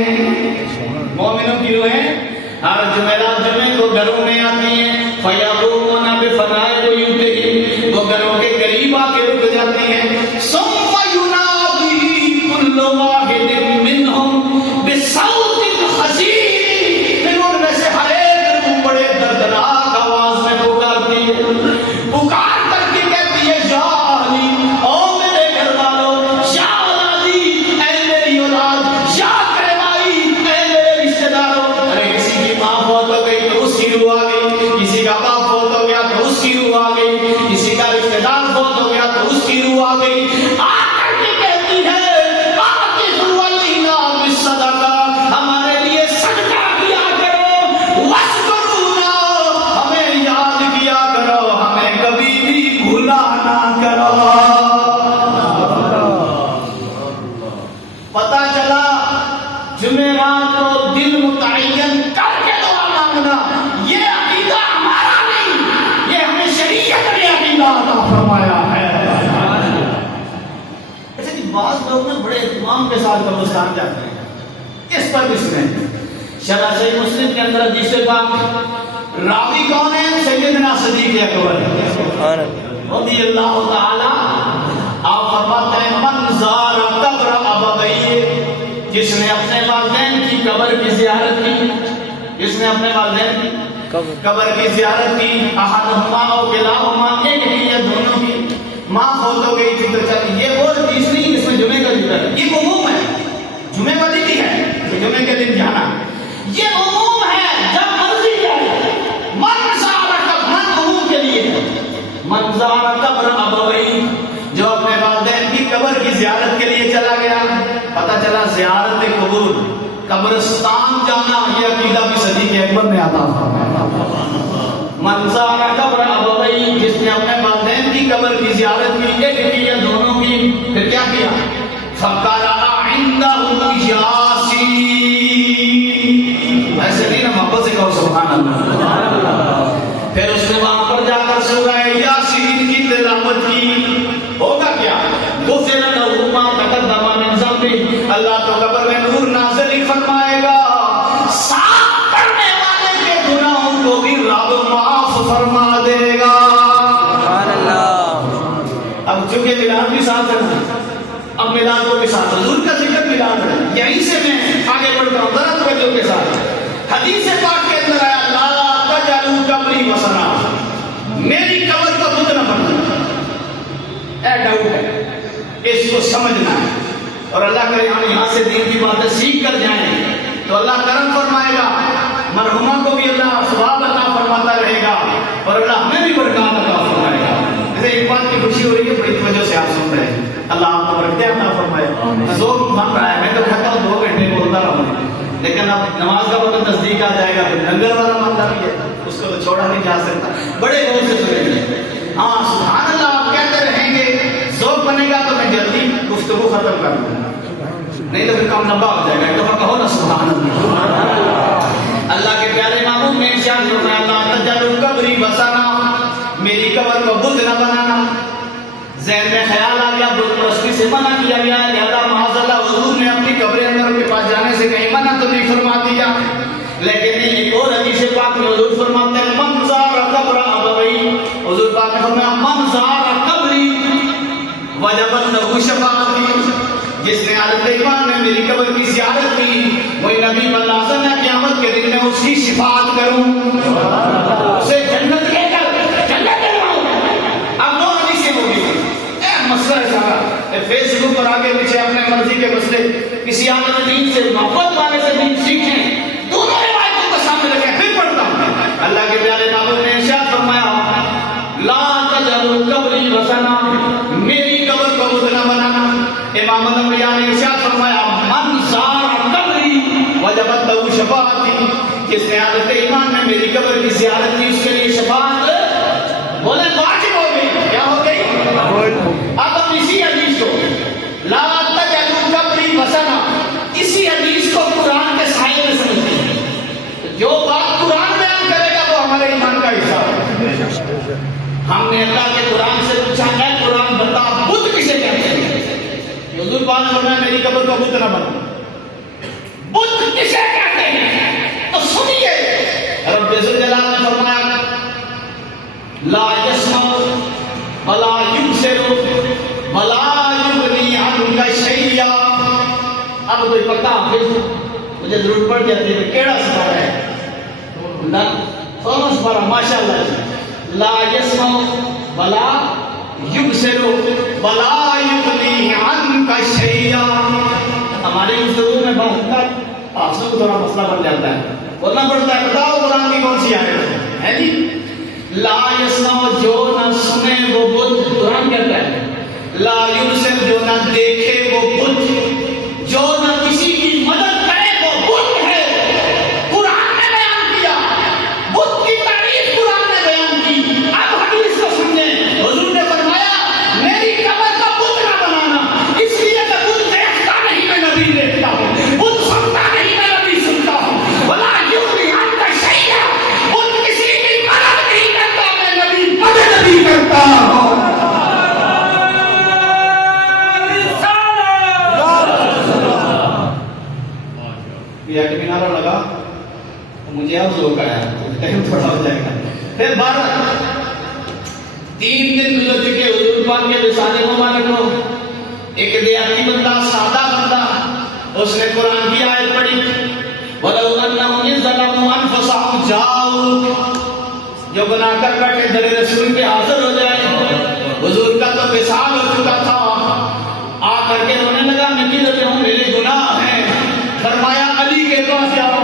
مومنوں کی روحیں ہر جمعرات جمعے کو گھروں میں آتی ہیں۔ فَيَقُومُونَ بِفَنَائِ بُيُوتِهِمْ، وہ گھروں کے قریب آ کے رک جاتی ہیں۔ ثُمَّ يُنَادِي كُلُّ وَاحِدٍ مِّنْهُمْ بِصَوْتٍ حَسِينٍ، پھر ان میں سے ہر ایک روح بڑے دردناک آواز میں پکارتی ہے، پکار کر کے کہتی ہے یا اہلی، او میرے گھر والوں، یا اولادی، اے میری اولاد، یا قربائی، اے میرے رشتہ داروں۔ ارے کسی کی ماں فوت ہو گئی تو اس کی روح آ گئی، کسی کا باپ فوت ہو گیا تو اس کی روح آ گئی، کسی کا رشتہ دار فوت ہو گیا تو اس کی روح آ گئی، آ کر کے کہتی ہے آتِفُ عَلَيْنَا بِالصَّدَقَةِ، ہمارے لیے صدقہ کیا کرو، وَاذْكُرُونَا، ہمیں یاد کیا کرو، ہمیں کبھی بھی بھولا نہ کرو۔ پتہ چلا جمعرات کو دل متعین کر کے دعا مانگنا اہتمام کے ساتھ قبرستان جاتے ہیں. اس پر کس نے شرح صحیح مسلم کے اندر حدیث پاک راوی کون ہے؟ سیدنا صدیق اکبر رضی اللہ تعالی. آپ فرماتے ہیں من زار قبر ابویہ، جس نے اپنے والدین کی قبر کی زیارت کی، جس نے اپنے والدین کی قبر کی زیارت کی، احدہما او کلاہما، ایک کی یا دونوں کی، ماں فوت ہو گئی تھی تو چل. یہ وہ حدیث نہیں جس میں جمعے کا ذکر ہے، یہ عموم ہے. جمعے والی بھی ہے کہ جمعے کے دن جانا، یہ عموم ہے جب مرضی جائے. من زار قبر، من عموم کے لیے ہے. من زار قبر ابویہ، جو اپنے والدین کی قبر کی زیارت کے لیے چلا گیا. پتہ چلا زیارت قبور، قبرستان جانا، یہ عقیدہ بھی صدیق اکبر میں آتا تھا. من زار قبر ابویہ، جس نے اپنے والدین کی قبر کی زیارت کی، ایک کی یا دونوں کی، پھر کیا کیا؟ فقرأ عندہ یاسین. ایسے نہیں نا، محبت سے کہو سبحان اللہ. پھر اس نے وہاں پر جا کر سورہ یاسین کی تلاوت کی. ہوگا کیا؟ غفر لہ ما تقدم من ذنبہ، اللہ تو قبر میں نور نازل ہی فرمائے گا، ساتھ پڑھنے والے کے گناہوں کو بھی رب معاف فرما دے گا. سبحان اللہ. اب چونکہ میلاد بھی ساتھ ہے، اب میلاد کو بھی ساتھ، حضور کا ذکر میلاد ہے. یہیں سے میں آگے بڑھتا ہوں ذرا توجہ کے ساتھ. حدیث پاک کے اندر آیا لا تجعلوا قبری وثنا، میری قبر کا بت نہ بنانا. اے ڈاؤٹ ہے، اس کو سمجھنا ہے. اور اللہ کرے ہم یہاں سے دین کی باتیں سیکھ کر جائیں تو اللہ کرم فرمائے گا، مرحومہ کو بھی اللہ ثواب عطا فرماتا رہے گا اور اللہ ہمیں بھی برکات عطا فرمائے گا. اسے ایک بات کی خوشی ہو رہی ہے، بڑی توجہ سے آپ سن رہے ہیں. اللہ آپ کو برکتیں عطا فرمائے. ذوق بن رہا ہے، میں تو کہتا ہوں 2 گھنٹے بولتا رہوں، لیکن اب نماز کا وقت نزدیک آ جائے گا. پھر لنگر والا معاملہ بھی ہے، اس کو تو چھوڑا نہیں جا سکتا. بڑے غور سے سنیں گے. ہاں سبحان اللہ آپ کہتے رہیں گے، ذوق بنے گا تو میں جلدی گفتگو ختم کر دوں گا، نہیں تو پھر کام لمبا ہو جائے گا. ایک دفعہ کہو نا سبحان اللہ. اللہ کے پیارے محبوب نے ارشاد فرمایا لا تجعلوا قبری وثنا، میری قبر کو بت نہ بنانا. ذہن میں خیال آ گیا بت پرستی سے منع کیا گیا، لہذا معاذ اللہ حضور نے اپنی قبر اندر کے پاس جانے سے کہیں منع تو نہیں فرما دیا. لیکن ایک اور حدیث پاک میں حضور فرماتے ہیں من زار قبر ابویہ، حضور پاک نے فرمایا من زار قبری وجبت لہ شفاعتی، جس نے حضرت ایمان نے میری قبر کی زیارت کی، وہی نبی بلازم ہے قیامت کے دن میں اس کی شفاعت کروں، اسے جنت لے کر جنت دلواؤں. اب 2 حدیثیں ہوگی. مسئلہ ہے سارا فیس بک پر آگے پیچھے اپنے مرضی کے مسئلے کسی عالم دین سے محبت والے سے دین سیکھیں، دونوں روایتوں کو سامنے رکھیں. پھر پڑھتا ہوں. اللہ کے پیارے محبوب نے ارشاد فرمایا لا تجعلوا قبری وثنا، میری قبر کو بت نہ بنانا. امام الانبیاء نے ارشاد فرمایا من زار قبری وجبت لہ شفاعتی، جس نے حضرت ایمان نے میری قبر کی زیارت کی، اس کے لیے شفاعت بولے واجب ہو گئی. کیا ہو گئی؟ اب ہم اسی حدیث کو لا تجعلوا قبری وثنا، اسی حدیث کو قرآن کے سائے میں سمجھتے ہیں. جو بات قرآن بیان کرے گا وہ ہمارے ایمان کا حصہ ہے. ہم نے اللہ کے قرآن سے پوچھا اے قرآن بتا بت کسے کہتے ہیں؟ حضور پاک نے فرمایا میری قبر کو بت نہ بنا. بت کسے کہتے ہیں؟ تو سنیے رب ذوالجلال نے فرمایا لا يسمع ولا يبصر ولا يغني عنك شيئا. اب کوئی پکا حافظ مجھے ضرور پڑھ جاتی ہے کیڑا سپارہ ہے نا، فوراً سپارہ ماشاءاللہ. لا يسمع ولا يبصر ولا يغني عنك شيئا. ہماری گفتگو میں بات آفسوں کو تھوڑا مسئلہ بن جاتا ہے، بولنا پڑتا ہے بتاؤ قرآن کی کون سی آیت ہے جی. لا يسمع جو نہ سنے وہ بت، قرآن کہتا ہے. لا يبصر جو نہ دیکھے وہ بت، جو نہ کسی کی مدد کرے وہ بت ہے. قرآن نے بیان کیا، بت کی تعریف قرآن نے بیان کی. اب حدیث کو سمجھیں. حضور نے فرمایا میری قبر کا بت نہ بنانا، اس لیے کہ بت دیکھتا نہیں میں نبی دیکھتا ہوں، بت سنتا نہیں میں نبی سنتا ہوں. ولا یغنی عنک شیئا، بت کسی کی مدد نہیں کرتا میں نبی مدد نہیں کرتا. یہ ایک نعرہ لگا تو مجھے اب ذوق آیا تو ٹائم تھوڑا ہو جائے گا. پھر 3 دن گزر چکے حضور پاک کے وصال مبارک کو. ایک دیہاتی بندہ سادہ بندہ اس نے قرآن کی آیت پڑھی وَلَوْ أَنَّهُمْ ظَلَمُوا أَنفُسَهُمْ جَاءُوكَ جو گناہ کر بیٹھے در رسول پہ حاضر ہو جائے. حضور کا تو وصال ہو چکا تھا. آ کر کے رونے لگا میں کدھر ہوں میرے گناہ ہیں. فرمایا علی کے پاس جاؤ.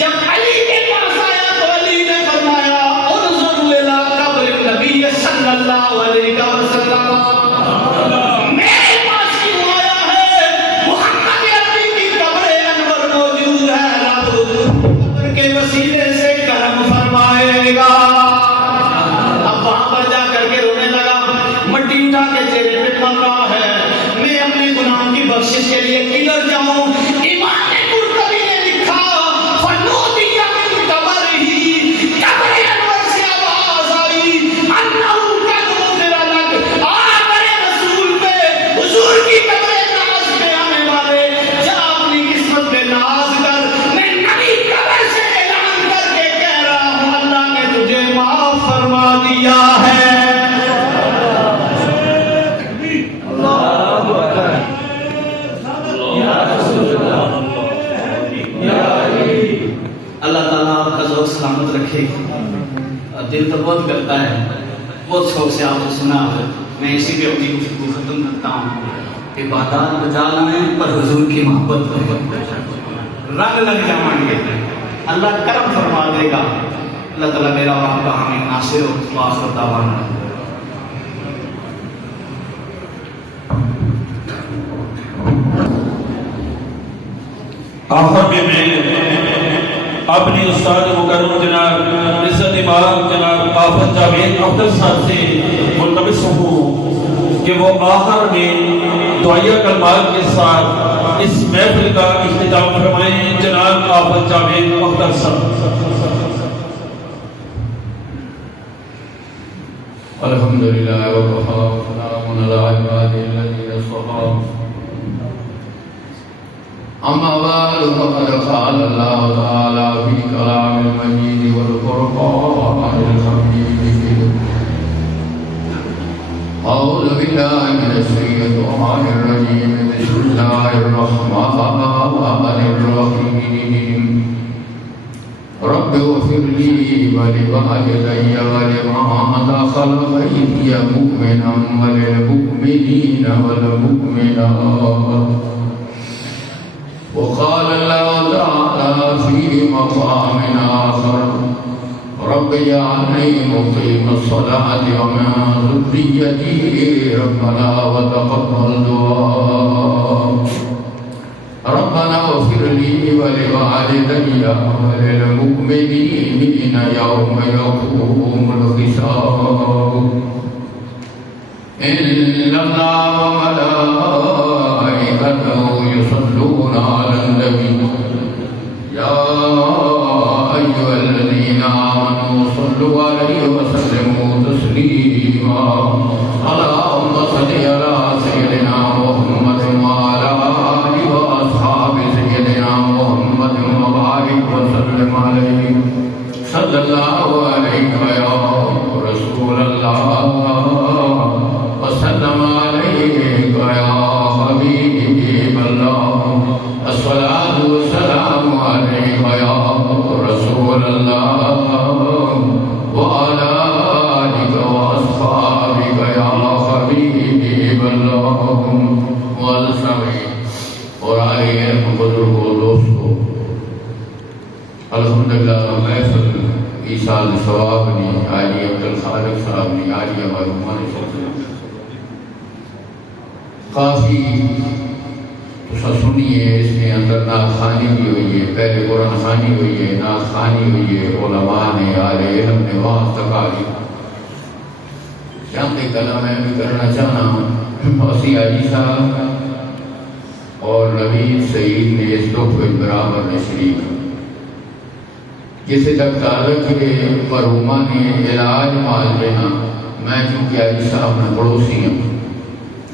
جب علی کے پاس آیا تو علی نے فرمایا انظر الی قبر النبی صلی اللہ علیہ وسلم. میرے پاس کیوں آیا ہے؟ محمد علی کی قبر انور موجود ہے. رب قبر کے وسیلے سے کرم فرمائے گا. اب وہاں پر جا کر کے رونے لگا. مٹی اٹھا کے چہرے پہ مار رہا ہے. میں اپنے گناہوں کی بخشش کے لیے کدھر جاؤں؟ امام قرطبی نے لکھا فنودی من قبرہ قبر انور سے آواز آئی انہ قد غفر لک. آ میرے رسول پہ حضور کی قبر ناز پہ آنے والے جا اپنی قسمت پہ ناز کر. میں نبی قبر سے اعلان کر کے کہہ رہا ہوں اللہ نے تجھے معاف فرما دیا ہے. اللہ تعالیٰ آپ کا ذوق سلامت رکھے. دل تو بہت کرتا ہے, بہت شوق سے آپ کو سنا. میں اسی پہ اپنی گفتگو ختم کرتا ہوں. عبادات بجا لائیں پر حضور کی محبت رنگ لگ جائیں گے. اللہ کرم فرما دے گا. اللہ تعالیٰ میرا اور آپ کا حامی ناصر و آخر دعوانا. آخر میں اپنی استاد مکرم جناب عزت امام جناب آفت جاوید افضل صاحب سے ملتمس ہوں کہ وہ آخر میں دعائیہ کلمات کے ساتھ اس محفل کا اختتام فرمائیں. جناب آفت جاوید افضل صاحب. الحمدللہ وکفا وسلام علی عبادہ الذین اصطفى. اما بعد فقد قال الله تعالى في كلام المجيد والفرقان الحميد. أعوذ بالله من الشيطان الرجيم. بسم الله الرحمن الرحيم. رب اغفر لي ولوالدي ولمن دخل بيتي مؤمنا وللمؤمنين والمؤمنات. وقال الله تعالى في مقام آخر رب اجعلني مقيم الصلاة ومن ذريتي ربنا وتقبل دعاء. ربنا اغفر لي ولوالدي وللمؤمنين يوم يقوم الحساب. إن الله وملائكته يصلون على النبي يا أيها الذين آمنوا صلوا عليه وسلموا تسليما. اللهم صل على سيدنا محمد وعلى آله وأصحاب سيدنا محمد وبارك وسلم عليه. صلى الله عليك يا رسول الله وسلم عليك يا حبيب الله. الصلاة والسلام عليك يا رسول الله وعلى آلك وأصحابك يا حبيب الله. اور آئیے بزرگوں دوستوں, الحمدللہ محفل ایسال ثواب نے آجی عبدالخالق صاحب نے آجی ہمارے عمان سے کافی تو سنیے. اس کے اندر نعت خوانی بھی ہوئی ہے, پہلے قرآن خوانی ہوئی ہے, نعت خوانی ہوئی ہے. علماء نے آل علم نے وہاں تک آگی چند کلام میں بھی کرنا چاہنا ہوں. اسی حاجی صاحب اور نوید سعید نے اس تحفے برابر نے شریک جسے تک تعلق ہے مرحومہ نے علاج مال دینا. میں چونکہ حاجی صاحب میں پڑوسی ہوں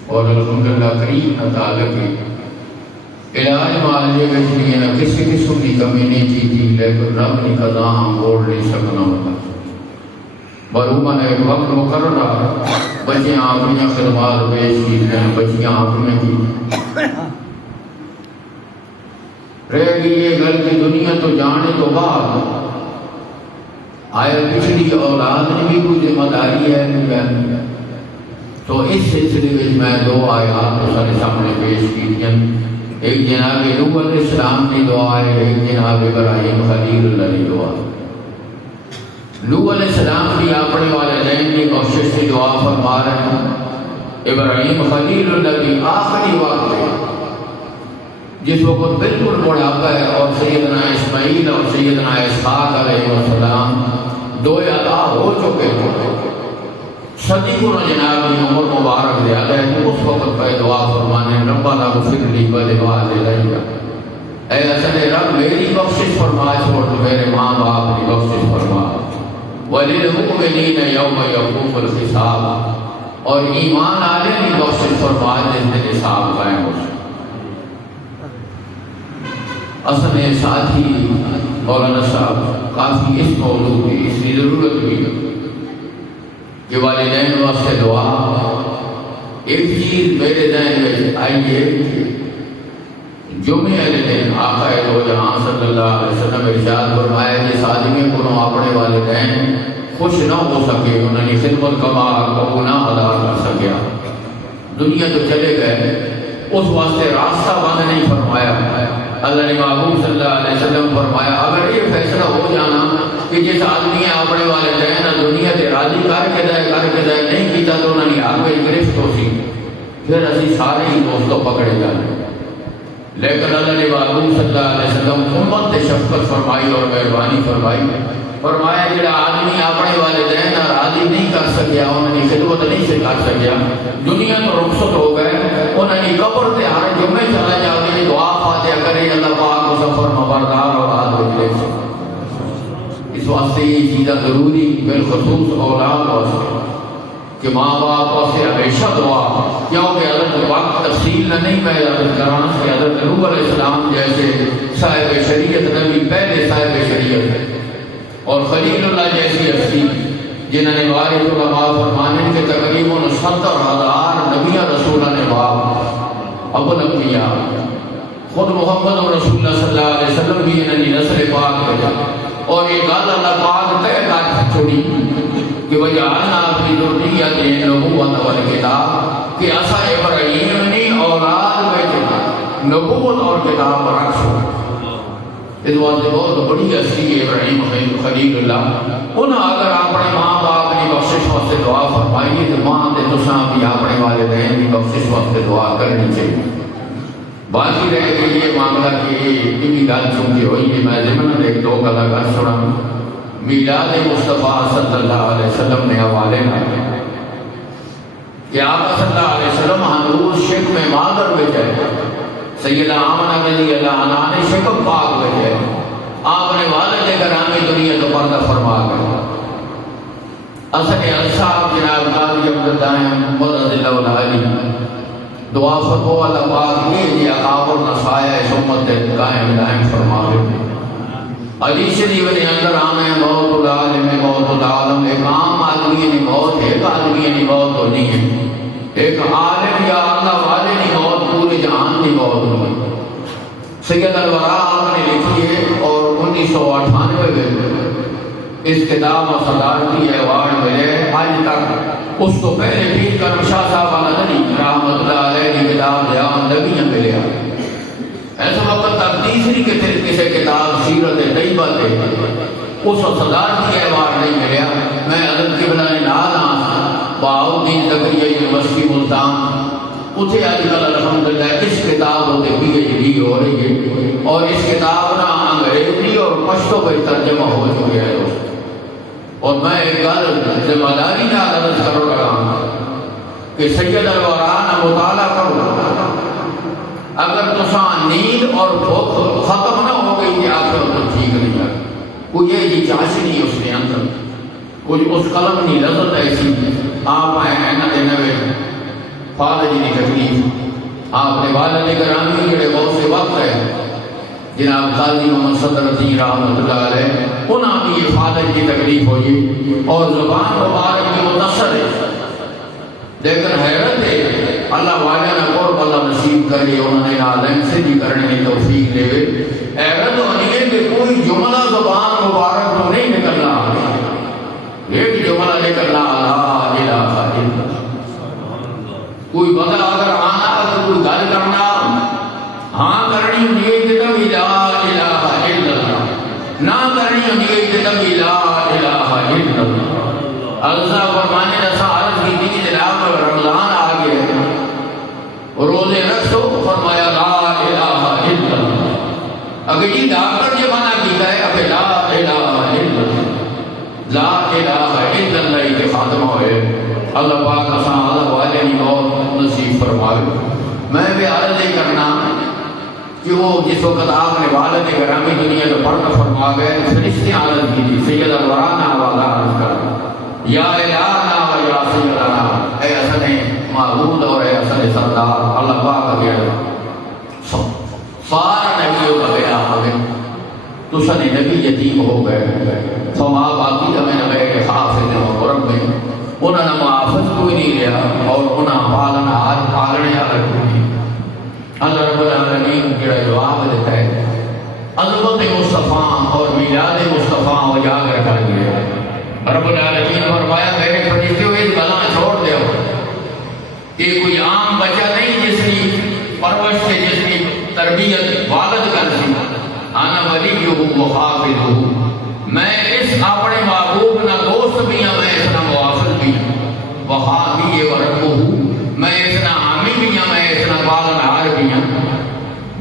اور الحمدللہ قریب نہ تعلق ہے علاج معالجے میں بھی نہ کسی قسم کی کمی نہیں کی تھی، لیکن رب کی قضا ہم بول نہیں سکنا ہوتا۔ معلوم ہے وقت مقرر رہا، بچیاں اپنی خدمات پیش کی ہیں، بچیاں اپنے کی رہ گئی یہ گل کی دنیا تو جانے تو بعد آیا پچھلی اولاد نے بھی کوئی ذمہ داری ہے۔ تو اس سلسلے میں میں دو آیات سارے سامنے پیش کی ہیں۔ ایک جناب نوح علیہ السلام کی دعا ہے، ایک جناب ابراہیم خلیل اللہ کی دعا۔ نوح علیہ السلام بھی اپنے والدین کی بخشش کی دعا فرما رہے ہیں۔ ابراہیم خلیل اللہ کی آخری وقت ہے جس وقت بالکل بڑھاپا ہے، اور سیدنا اسماعیل اور سیدنا اسحاق علیہ السلام دو عطا ہو چکے ہیں، صدی کو جناب کی عمر مبارک زیادہ ہے۔ اس وقت پہ دعا فرمانے ربنا اغفر لی ولوالدی، اے حسن رب میری بخشش فرما، چھوڑ میرے ماں باپ کی بخشش فرما، وللمؤمنین یوم یقوم الحساب، اور ایمان والے کی بخشش فرما جس دن حساب قائم ہو۔ اصل ساتھی مولانا صاحب کافی اس موضوع کی اس کی ضرورت بھی کہ والدین واسطے دعا۔ ایک چیز میرے ذہن میں آئی ہے کہ جمعے والے دن آقا دو جہاں صلی اللہ علیہ وسلم ارشاد فرمایا کہ آدمی کو اپنے والدین خوش نہ ہو سکے، انہوں نے خدمت کما کو نہ ادا کر سکیا، دنیا تو چلے گئے، اس واسطے راستہ بند نہیں فرمایا۔ اللہ نے محبوب صلی اللہ علیہ وسلم فرمایا اگر یہ فیصلہ ہو جانا کہ جس آدمی اپنے والدین دنیا سے راضی کر کے دے نہیں کیتا تو انہوں نے آگے گرفت ہو سی، پھر اسی سارے ہی دوستوں پکڑے جانے۔ لیکن اللہ نے محبوب صلی اللہ علیہ وسلم امت سے شفقت فرمائی اور مہربانی فرمائی، فرمایا جڑا آدمی اپنے والدین راضی نہیں کر سکیا، انہوں نے خدمت نہیں سے کر سکیا، دنیا تو رخصت ہو گئے، انہوں نے قبر سے ہر جمعے چلا جاؤ دعا فاتحہ کرے اللہ پاک کو سفر مبردار اور آد بجلے سے۔ اس واسطے یہ چیزیں ضروری بالخصوص اولاد واسطے کہ ماں باپ واسطے ہمیشہ دعا، کیونکہ حضرت وقت تفصیل نہ نہیں میں حضرت کران سے حضرت نوح علیہ السلام جیسے صاحب شریعت نبی پہلے صاحب شریعت اور خلیل اللہ جیسی ہستی جنہوں نے وارث علماء فرمانے کے تقریباً 70,000 نبیاں رسولہ نے باپ ابو الانبیاء خود محمد رسول اللہ صلی اللہ علیہ وسلم بھی انہوں نے نسل پاک بھیجا، اور یہ گل اللہ پاک طے کر چھوڑی کہ وجعلنا فی ذریتہ النبوۃ والکتاب، کہ اسا ابراہیم نے اولاد میں نبوت اور کتاب رکھ چھوڑی۔ اس واسطے بہت بڑی ہستی ہے ابراہیم خلیل اللہ۔ انہاں اگر اپنے ماں باپ کی بخشش واسطے دعا فرمائی تو ماں تے تساں بھی اپنے والدین کی بخشش واسطے دعا کرنی چاہیے۔ باقی رہ گئی یہ معاملہ کہ یہ گل چونکہ ہوئی ہے، میں ضمن ایک دو گلا کر چھوڑا۔ میلاد مصطفیٰ صلی اللہ علیہ وسلم نے حوالے لائے کہ آقا صلی اللہ علیہ وسلم ہنوز شک میں مادر میں جائے، سیدہ آمنہ رضی اللہ عنہ نے شکم پاک بجے آپ نے والد گرامی دنیا تو پردہ فرما گئے۔ اصل اصحاب جناب قاضی عبداللہ محمد رضی اللہ علیہ دعا فرمو اللہ پاک یہ جی عقاب اور نصائع اس امت قائم دائم فرما گئے۔ حدیث شریف کے اندر آنا ہے موت العالم موت العالم، ایک عام آدمی نہیں موت، ایک آدمی نہیں موت تو نہیں ہے، ایک عالم یا اللہ والے نہیں موت، پورے جہان کی موت ہوئی۔ سید الورا آپ نے لکھی ہے اور 1998 میں اس کتاب اور صدارتی ایوارڈ ملے، آج تک اس کو پہلے پیر کرم شاہ صاحب ندوی رحمۃ اللہ علیہ کی کتاب ضیاء النبی میں ملے۔ ایسا وقت تک تیسری کسی کتاب سیرت طیبہ تھے اس صدارتی ایوارڈ نہیں ملیا۔ میں حضرت قبلہ نے نال بہاؤالدین زکریا یونیورسٹی ملتان اتنے آج کل الحمدللہ اس کتاب ہوتے پی ایچ ڈی ہو رہی ہے، اور اس کتاب نہ انگریزی اور پشتو پہ ترجمہ ہو چکے ہے۔ اور میں ایک گل ذمہ داری نہ عرض کرو رہا کہ سید الورا نہ مطالعہ کرو، اگر تساں نیند اور بھوک ختم نہ ہو گئی کہ آخر تو ٹھیک نہیں ہے، کوئی یہ چاشنی اس کے اندر، کوئی اس قلم کی لذت ایسی آپ آئے ہیں نہ دینا وے فادر جی کی تکلیف آپ نے والد گرامی جڑے غوث وقت ہے جناب قاضی محمد صدر رضی رحمۃ اللہ علیہ انہاں کی حفاظت کی تکلیف ہوئی اور زبان مبارک کی متصر ہے، لیکن حیرت ہے اللہ واجہ نے قرب اللہ نصیب کری، انہوں نے عالم سے بھی کرنے کی توفیق دے. حیرت ہونی ہے کہ کوئی جملہ زبان مبارک تو نہیں نکلنا، ایک جملہ نکلنا لا الہ الا اللہ. کوئی بندہ اگر آنا تو کوئی گل کرنا ہاں کرنی ہونی ہے کہ تب لا الہ الا اللہ، نہ کرنی ہونی ہے کہ تب لا الہ الا اللہ. اللہ فرمانے رسا عرض کی تھی کہ جناب رمضان آ گیا روزے رکھو، فرمایا لا الہ الا اللہ. اگر یہ ڈاکٹر یہ منع کیتا ہے اب لا الہ الا اللہ، لا الہ الا اللہ کے خاتمہ ہوئے. اللہ پاک اساں اللہ والے کی موت نصیب فرمائے. میں بھی عرض نہیں کرنا کہ وہ جس وقت آپ نے والد گرامی دنیا کو پڑھنا فرما گئے فرشتے عرض کی تھی سید الورانا والا عرض کر یا الہنا و یا سیدنا، اے حسن معبود اور اے حسن سردار. اللہ پاک کے سارا نبیوں کا بیان ہمیں تو سن نبی یتیم ہو گئے فما باقی ہمیں غیر حافظ و قرب میں انہوں نے محافظ کوئی نہیں رہا اور انہوں پالنا آج پالنے والا کوئی نہیں. اللہ رب العالمین کا جواب دیتا ہے عظمت مصطفیٰ اور میلاد مصطفیٰ اجاگر کر دیا. رب العالمین فرمایا میرے فرشتوں اس گلاں چھوڑ دو کہ کوئی عام بچہ نہیں جس کی پرورش سے جس کی تربیت والد کر سی. انا ولیہ و حافظہ، میں اس اپنے محبوب نہ دوست بھی ہوں، میں اس نہ محافظ بھی ہوں. وحامی و ربہ، میں اس نہ حامی بھی ہوں، میں اس نہ پالنہار بھی ہوں.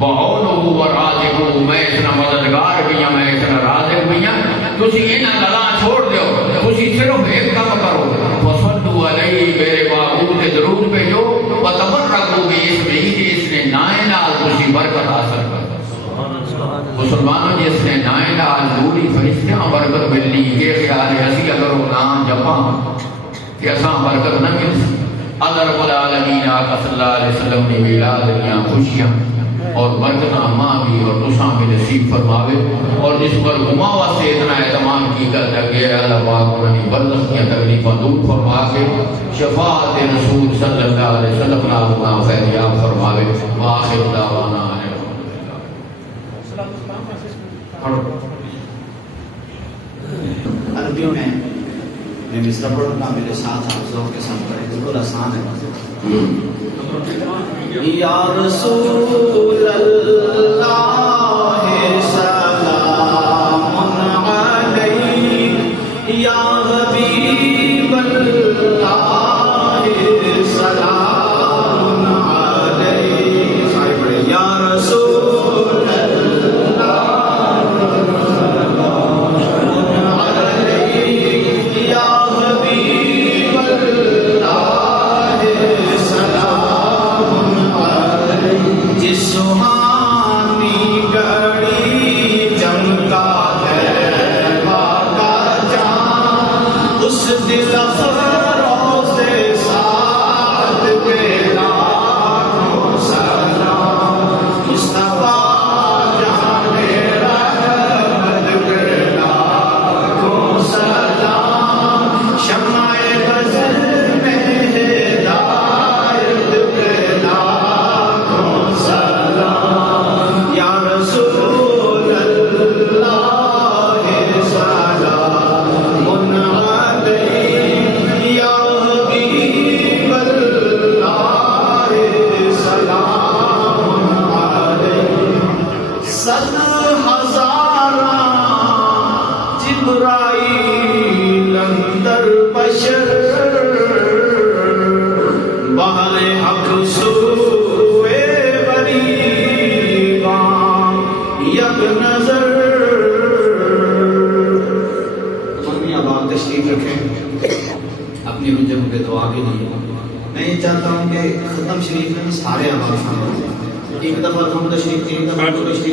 وعونہ و رازقہ، میں اس نہ مددگار بھی ہوں، میں اس نہ رازق بھی ہوں. تسی انہاں گلاں چھوڑ دیو، تسی صرف ایک کام کرو وصلوا علیہ، میرے محبوب سے درود بھیجو، وتبرکوا باسمہ، اس نے نائے نال تسی برکت حاصل کرو. مسلمانوں جس نے نائے نال دوری فرشتیاں برکت ملنی یہ خیال ہے اسی اگر وہ نام جپاں کہ اساں برکت نہ مل سی. اللہ رب العالمین آقا صلی اللہ علیہ وسلم نے میلاد دیاں خوشیاں اور برکتاں ماں بھی اور تساں بھی نصیب فرماوے. اور جس پر ہما واسطے اتنا اہتمام کی کر لگے اللہ پاک انہیں برزخ کی تکلیفاں دور فرما کے شفاعت رسول صلی اللہ علیہ وسلم نہ فیضیاب فرماوے. وآخر دعوانا عربیوں میں مصرع پڑھوں گا، میرے ساتھ آپ ذوق کے ساتھ پڑھیں، بالکل آسان ہے. یا رسول اللہ سلام علیک، یا حبیب اللہ سلام علیک. سارے پڑھیں یا رسول اللہ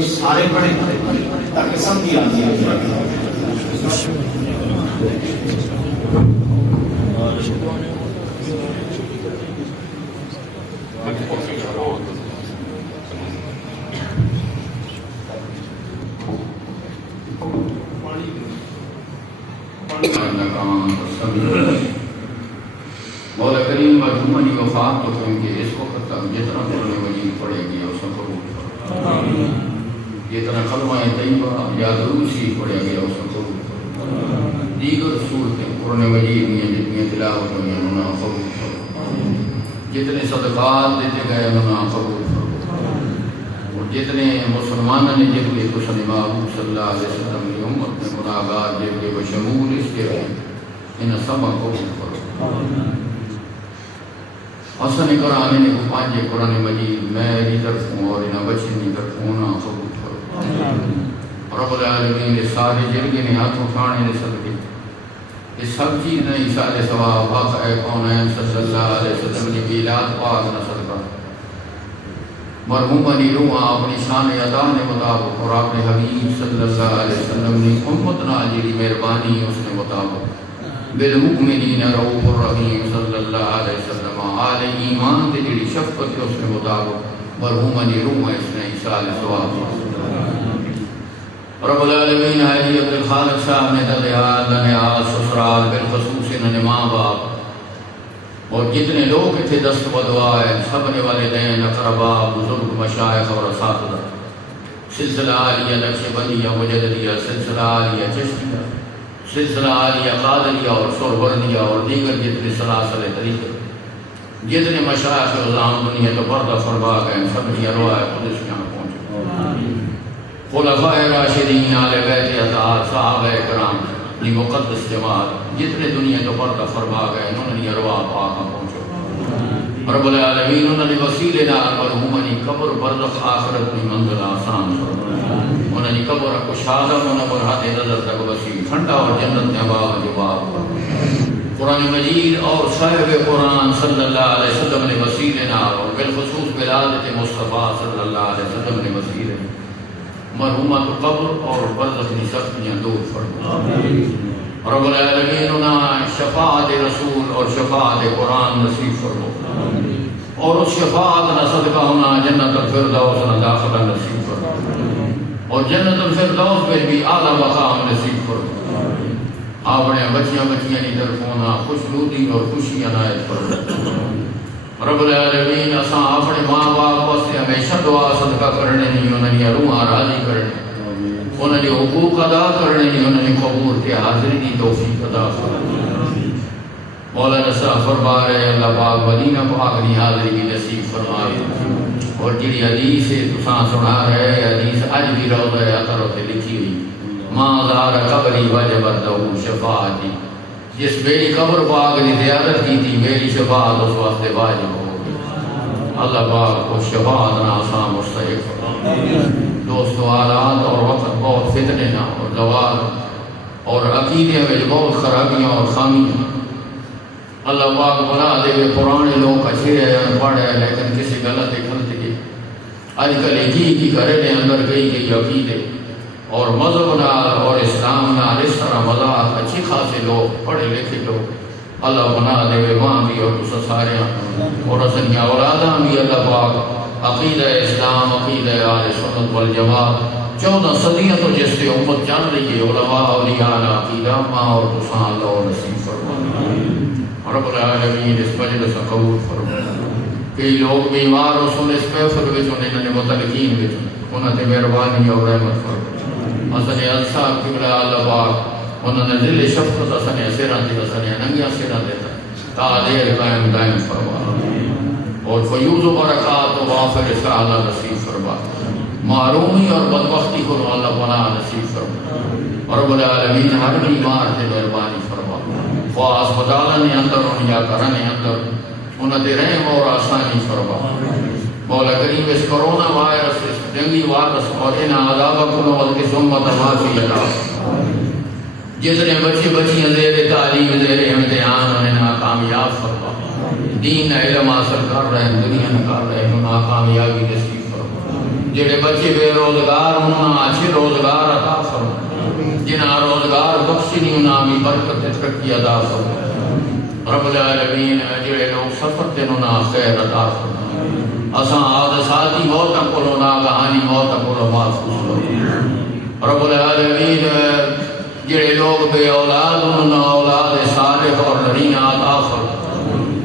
سارے پڑھیں تاکہ سمجھی آتی ہے. مولا کریم مرحومانی وفات تو کہ اس وقت تک جتنا قرآن مجید پڑھے گی اس کو قبول کرو، جتنا کلمہ طیبہ یا درود شریف پڑھے گی اس کو قبول کرو، دیگر صورتیں قرآن مجید میں جتنی تلاوت ہوئی انہاں قبول کرو، جتنے صدقات دیتے گئے انہاں قبول کرو، اور جتنے مسلمانوں نے جن کے کچھ محبوب صلی اللہ علیہ وسلم کی امت میں گناہگار جن کے بشمول اس کے انہیں سب قبول کرو۔ حسن قرآن نے پانچے قرآن مجید میری طرف ہوں اور انہیں بچے کی طرف ہونا قبول کرو۔ رب العالمین اس سارے جرگے نے ہاتھ اٹھانے نے صدقے اس سب چیز نے اشارے ثواب حق اے کونین صلی اللہ علیہ وسلم نے بیلاد پاک نہ صدقہ مرحوم علی روح اپنی شان عطا نے مطابق اور اپنے حبیب صلی اللہ علیہ وسلم نے امت ناجری مہربانی اس نے مطابق بالمؤمنین رؤوف الرحیم صلی اللہ علیہ وسلم آل ایمان کے جڑی شفقت کے اس کے مطابق مرحوم علی روح اس نے اشارے ثواب رب العالمین علی عبد الخالق صاحب نے دلیال ننیال سسرال بالخصوص انہوں ماں باپ اور جتنے لوگ تھے دست و دعا ہے سب نے والدین اقربا بزرگ مشائخ اور اساتذہ سلسلہ عالیہ نقشبندیہ مجددیہ سلسلہ عالیہ چشتیہ سلسلہ عالیہ قادریہ اور سربردیہ اور دیگر جتنے سلاسل طریقے جتنے مشائخ عظام دنیا تو پردہ فرما گئے سب کی ارواح قدس یہاں پہنچے خلفاء راشدین آل بیت اطہار صحابہ کرام یہ مقدس جماعت جتنے دنیا تو پردہ فرما گئے انہوں نے ارواح پاک پہنچو رب العالمین انہوں نے وسیلے نال مرحومانی قبر برزخ آخرت کی منزل آسان انہوں نے قبر کشادہ منور ہاتھ نظر تک وسیع ٹھنڈا اور جنت نباغ جواب قرآن مجید اور صاحب قرآن صلی اللہ علیہ وسلم نے وسیلے نال اور بالخصوص ولادت مصطفیٰ صلی اللہ علیہ وسلم نے وسیلے مرحومت قبر اور برزخ کی سختیاں دور فرما رب العالمین انہاں شفاعت رسول اور شفاعت قرآن نصیب فرما اور اس شفاعت نہ صدقہ ہونا جنت الفردوس نہ داخلہ نصیب فرما اور جنت الفردوس میں بھی اعلیٰ مقام نصیب فرما اپنے بچیاں کی طرف ہونا خوشنودی اور خوشی عنایت فرما رب العالمین اساں اپنے ماں باپ واسطے ہمیشہ دعا صدقہ کرنے نہیں انہیں روح راضی کرنے انہیں حقوق ادا کرنے نہیں انہیں قبول کے حاضری دی توفیق ادا فرمائے مولا نصرہ فرما رہے اللہ پاک مدینہ پاک کی حاضری کی نصیب فرمائے اور جڑی حدیث ہے تساں سنا رہے حدیث اج بھی روضہ اثر تے لکھی ہوئی ماں زار قبری وجبت له شفاعتی جس میری قبر پاک کی زیارت کی تھی میری شفاعت اس واسطے واجب ہو گئی اللہ پاک کو شفاعت نہ آسان مستحق دوستو حالات اور وقت بہت فتنے نہ اور دوار اور عقیدے میں بہت خرابیاں اور خامیاں اللہ پاک بنا دے کہ پرانے لوگ اچھے ہیں پڑھے ہیں لیکن کسی غلط کی آج کل کی کرے نے اندر گئی گئی عقیدے اور مذہب نال اور اسلام نال اس طرح مذاق اچھی خاصے لوگ پڑھے لکھے لوگ اللہ بنا دے وہاں بھی اور اس سارے اور اصلیاں اولاداں بھی اللہ پاک عقیدہ اسلام عقیدہ آل سنت والجماعت 14 صدیاں تو جس سے امت جان رہی ہے علماء اولیاء عقیدہ ماں اور تساں اللہ نصیب فرما رب العالمین اس مجلس قبول فرما کئی لوگ بیمار ہو سن اس محفل وچ انہاں نے متلقین وچ انہاں تے مہربانی اور رحمت فرما حسن الصاحب قبلہ اللہ پاک انہوں نے دل شفقت حسن سیران دی حسن ننگیاں سیران دیتا تا دیر قائم دائم فرما اور فیوز و برکات و غافر سعادہ نصیب فرما معرومی اور بدبختی کو اللہ بنا نصیب فرما رب العالمین ہر بیمار سے مہربانی فرما خواہ اسپتالہ نے اندر ان یا کرنے اندر انہیں دے رحم اور آسانی فرما مولا کریم اس کرونا وائرس اس جنگی وائرس اور ان عذاب کو نوال کے سمت معافی عطا جتنے بچے بچیاں زیر تعلیم زیر امتحان انہیں ناکامیاب فرما دین علم حاصل کر رہے ہیں دنیا میں کر رہے ہیں ناکامیابی نصیب فرما جڑے بچے بے روزگار انہیں اچھے روزگار عطا فرما جنہاں روزگار بخشی نہیں انہیں بھی برکت ترقی عطا فرما رب العالمین جڑے لوگ سفر تے انہیں خیر عطا فرما اساں حادثاتی موت کولو ناگہانی موت کولو محفوظ ہو رب العالمین جڑے لوگ بے اولاد انہوں اولاد صالح اور نریاں عطا فرما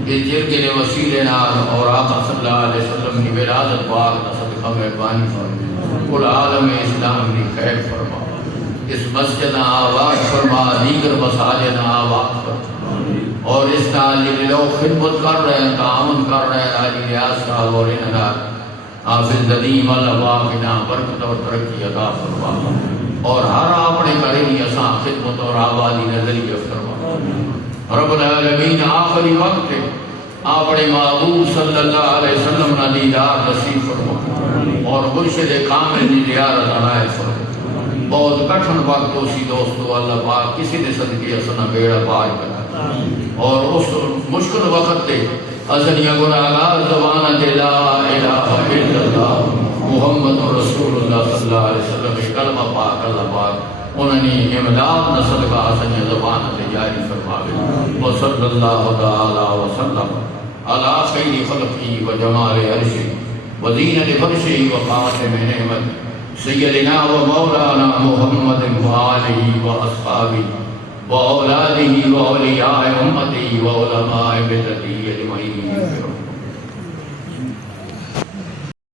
اس جرگے نے وسیلے نال اور آقا صلی اللہ علیہ وسلم کی ولادت پاک کا صدقہ مہربانی فرما کل عالم اسلام کی خیر فرما اس مسجد آباد فرما دیگر مساجد آباد فرما اور اس نال جڑے لوگ خدمت کر رہے ہیں تعاون کر رہے ہیں علی ریاض صاحب اور ان حافظ ندیم اللہ پاک انہاں برکت اور ترقی عطا فرما اور ہر اپنے کرے ہی اساں خدمت اور آبادی نظریہ فرما رب العالمین آخری وقت اپنے محبوب صلی اللہ علیہ وسلم نے دیدار نصیب فرما اور مرشد کامل کی زیارت عنایت فرما بہت کٹھن وقت اسی دوستو اللہ پاک کسی نے صدقے اسنا بیڑا پار کرا اور اس مشکل وقت تے ازنیا گناہگار زبان تے لا الہ الا اللہ محمد رسول اللہ صلی اللہ علیہ وسلم کلمہ پاک اللہ پاک انہوں نے امداد نسل کا ازنیا زبان تے جاری فرماوے وصلی اللہ تعالی وسلم علی خیر خلقی و جمال عرشی و زینت فرشی و خاتم نعمت سیدنا و مولانا محمد و آلہ و اصحابہ و اولادہ و اولیاء امتی و علماء ملتی اجمعین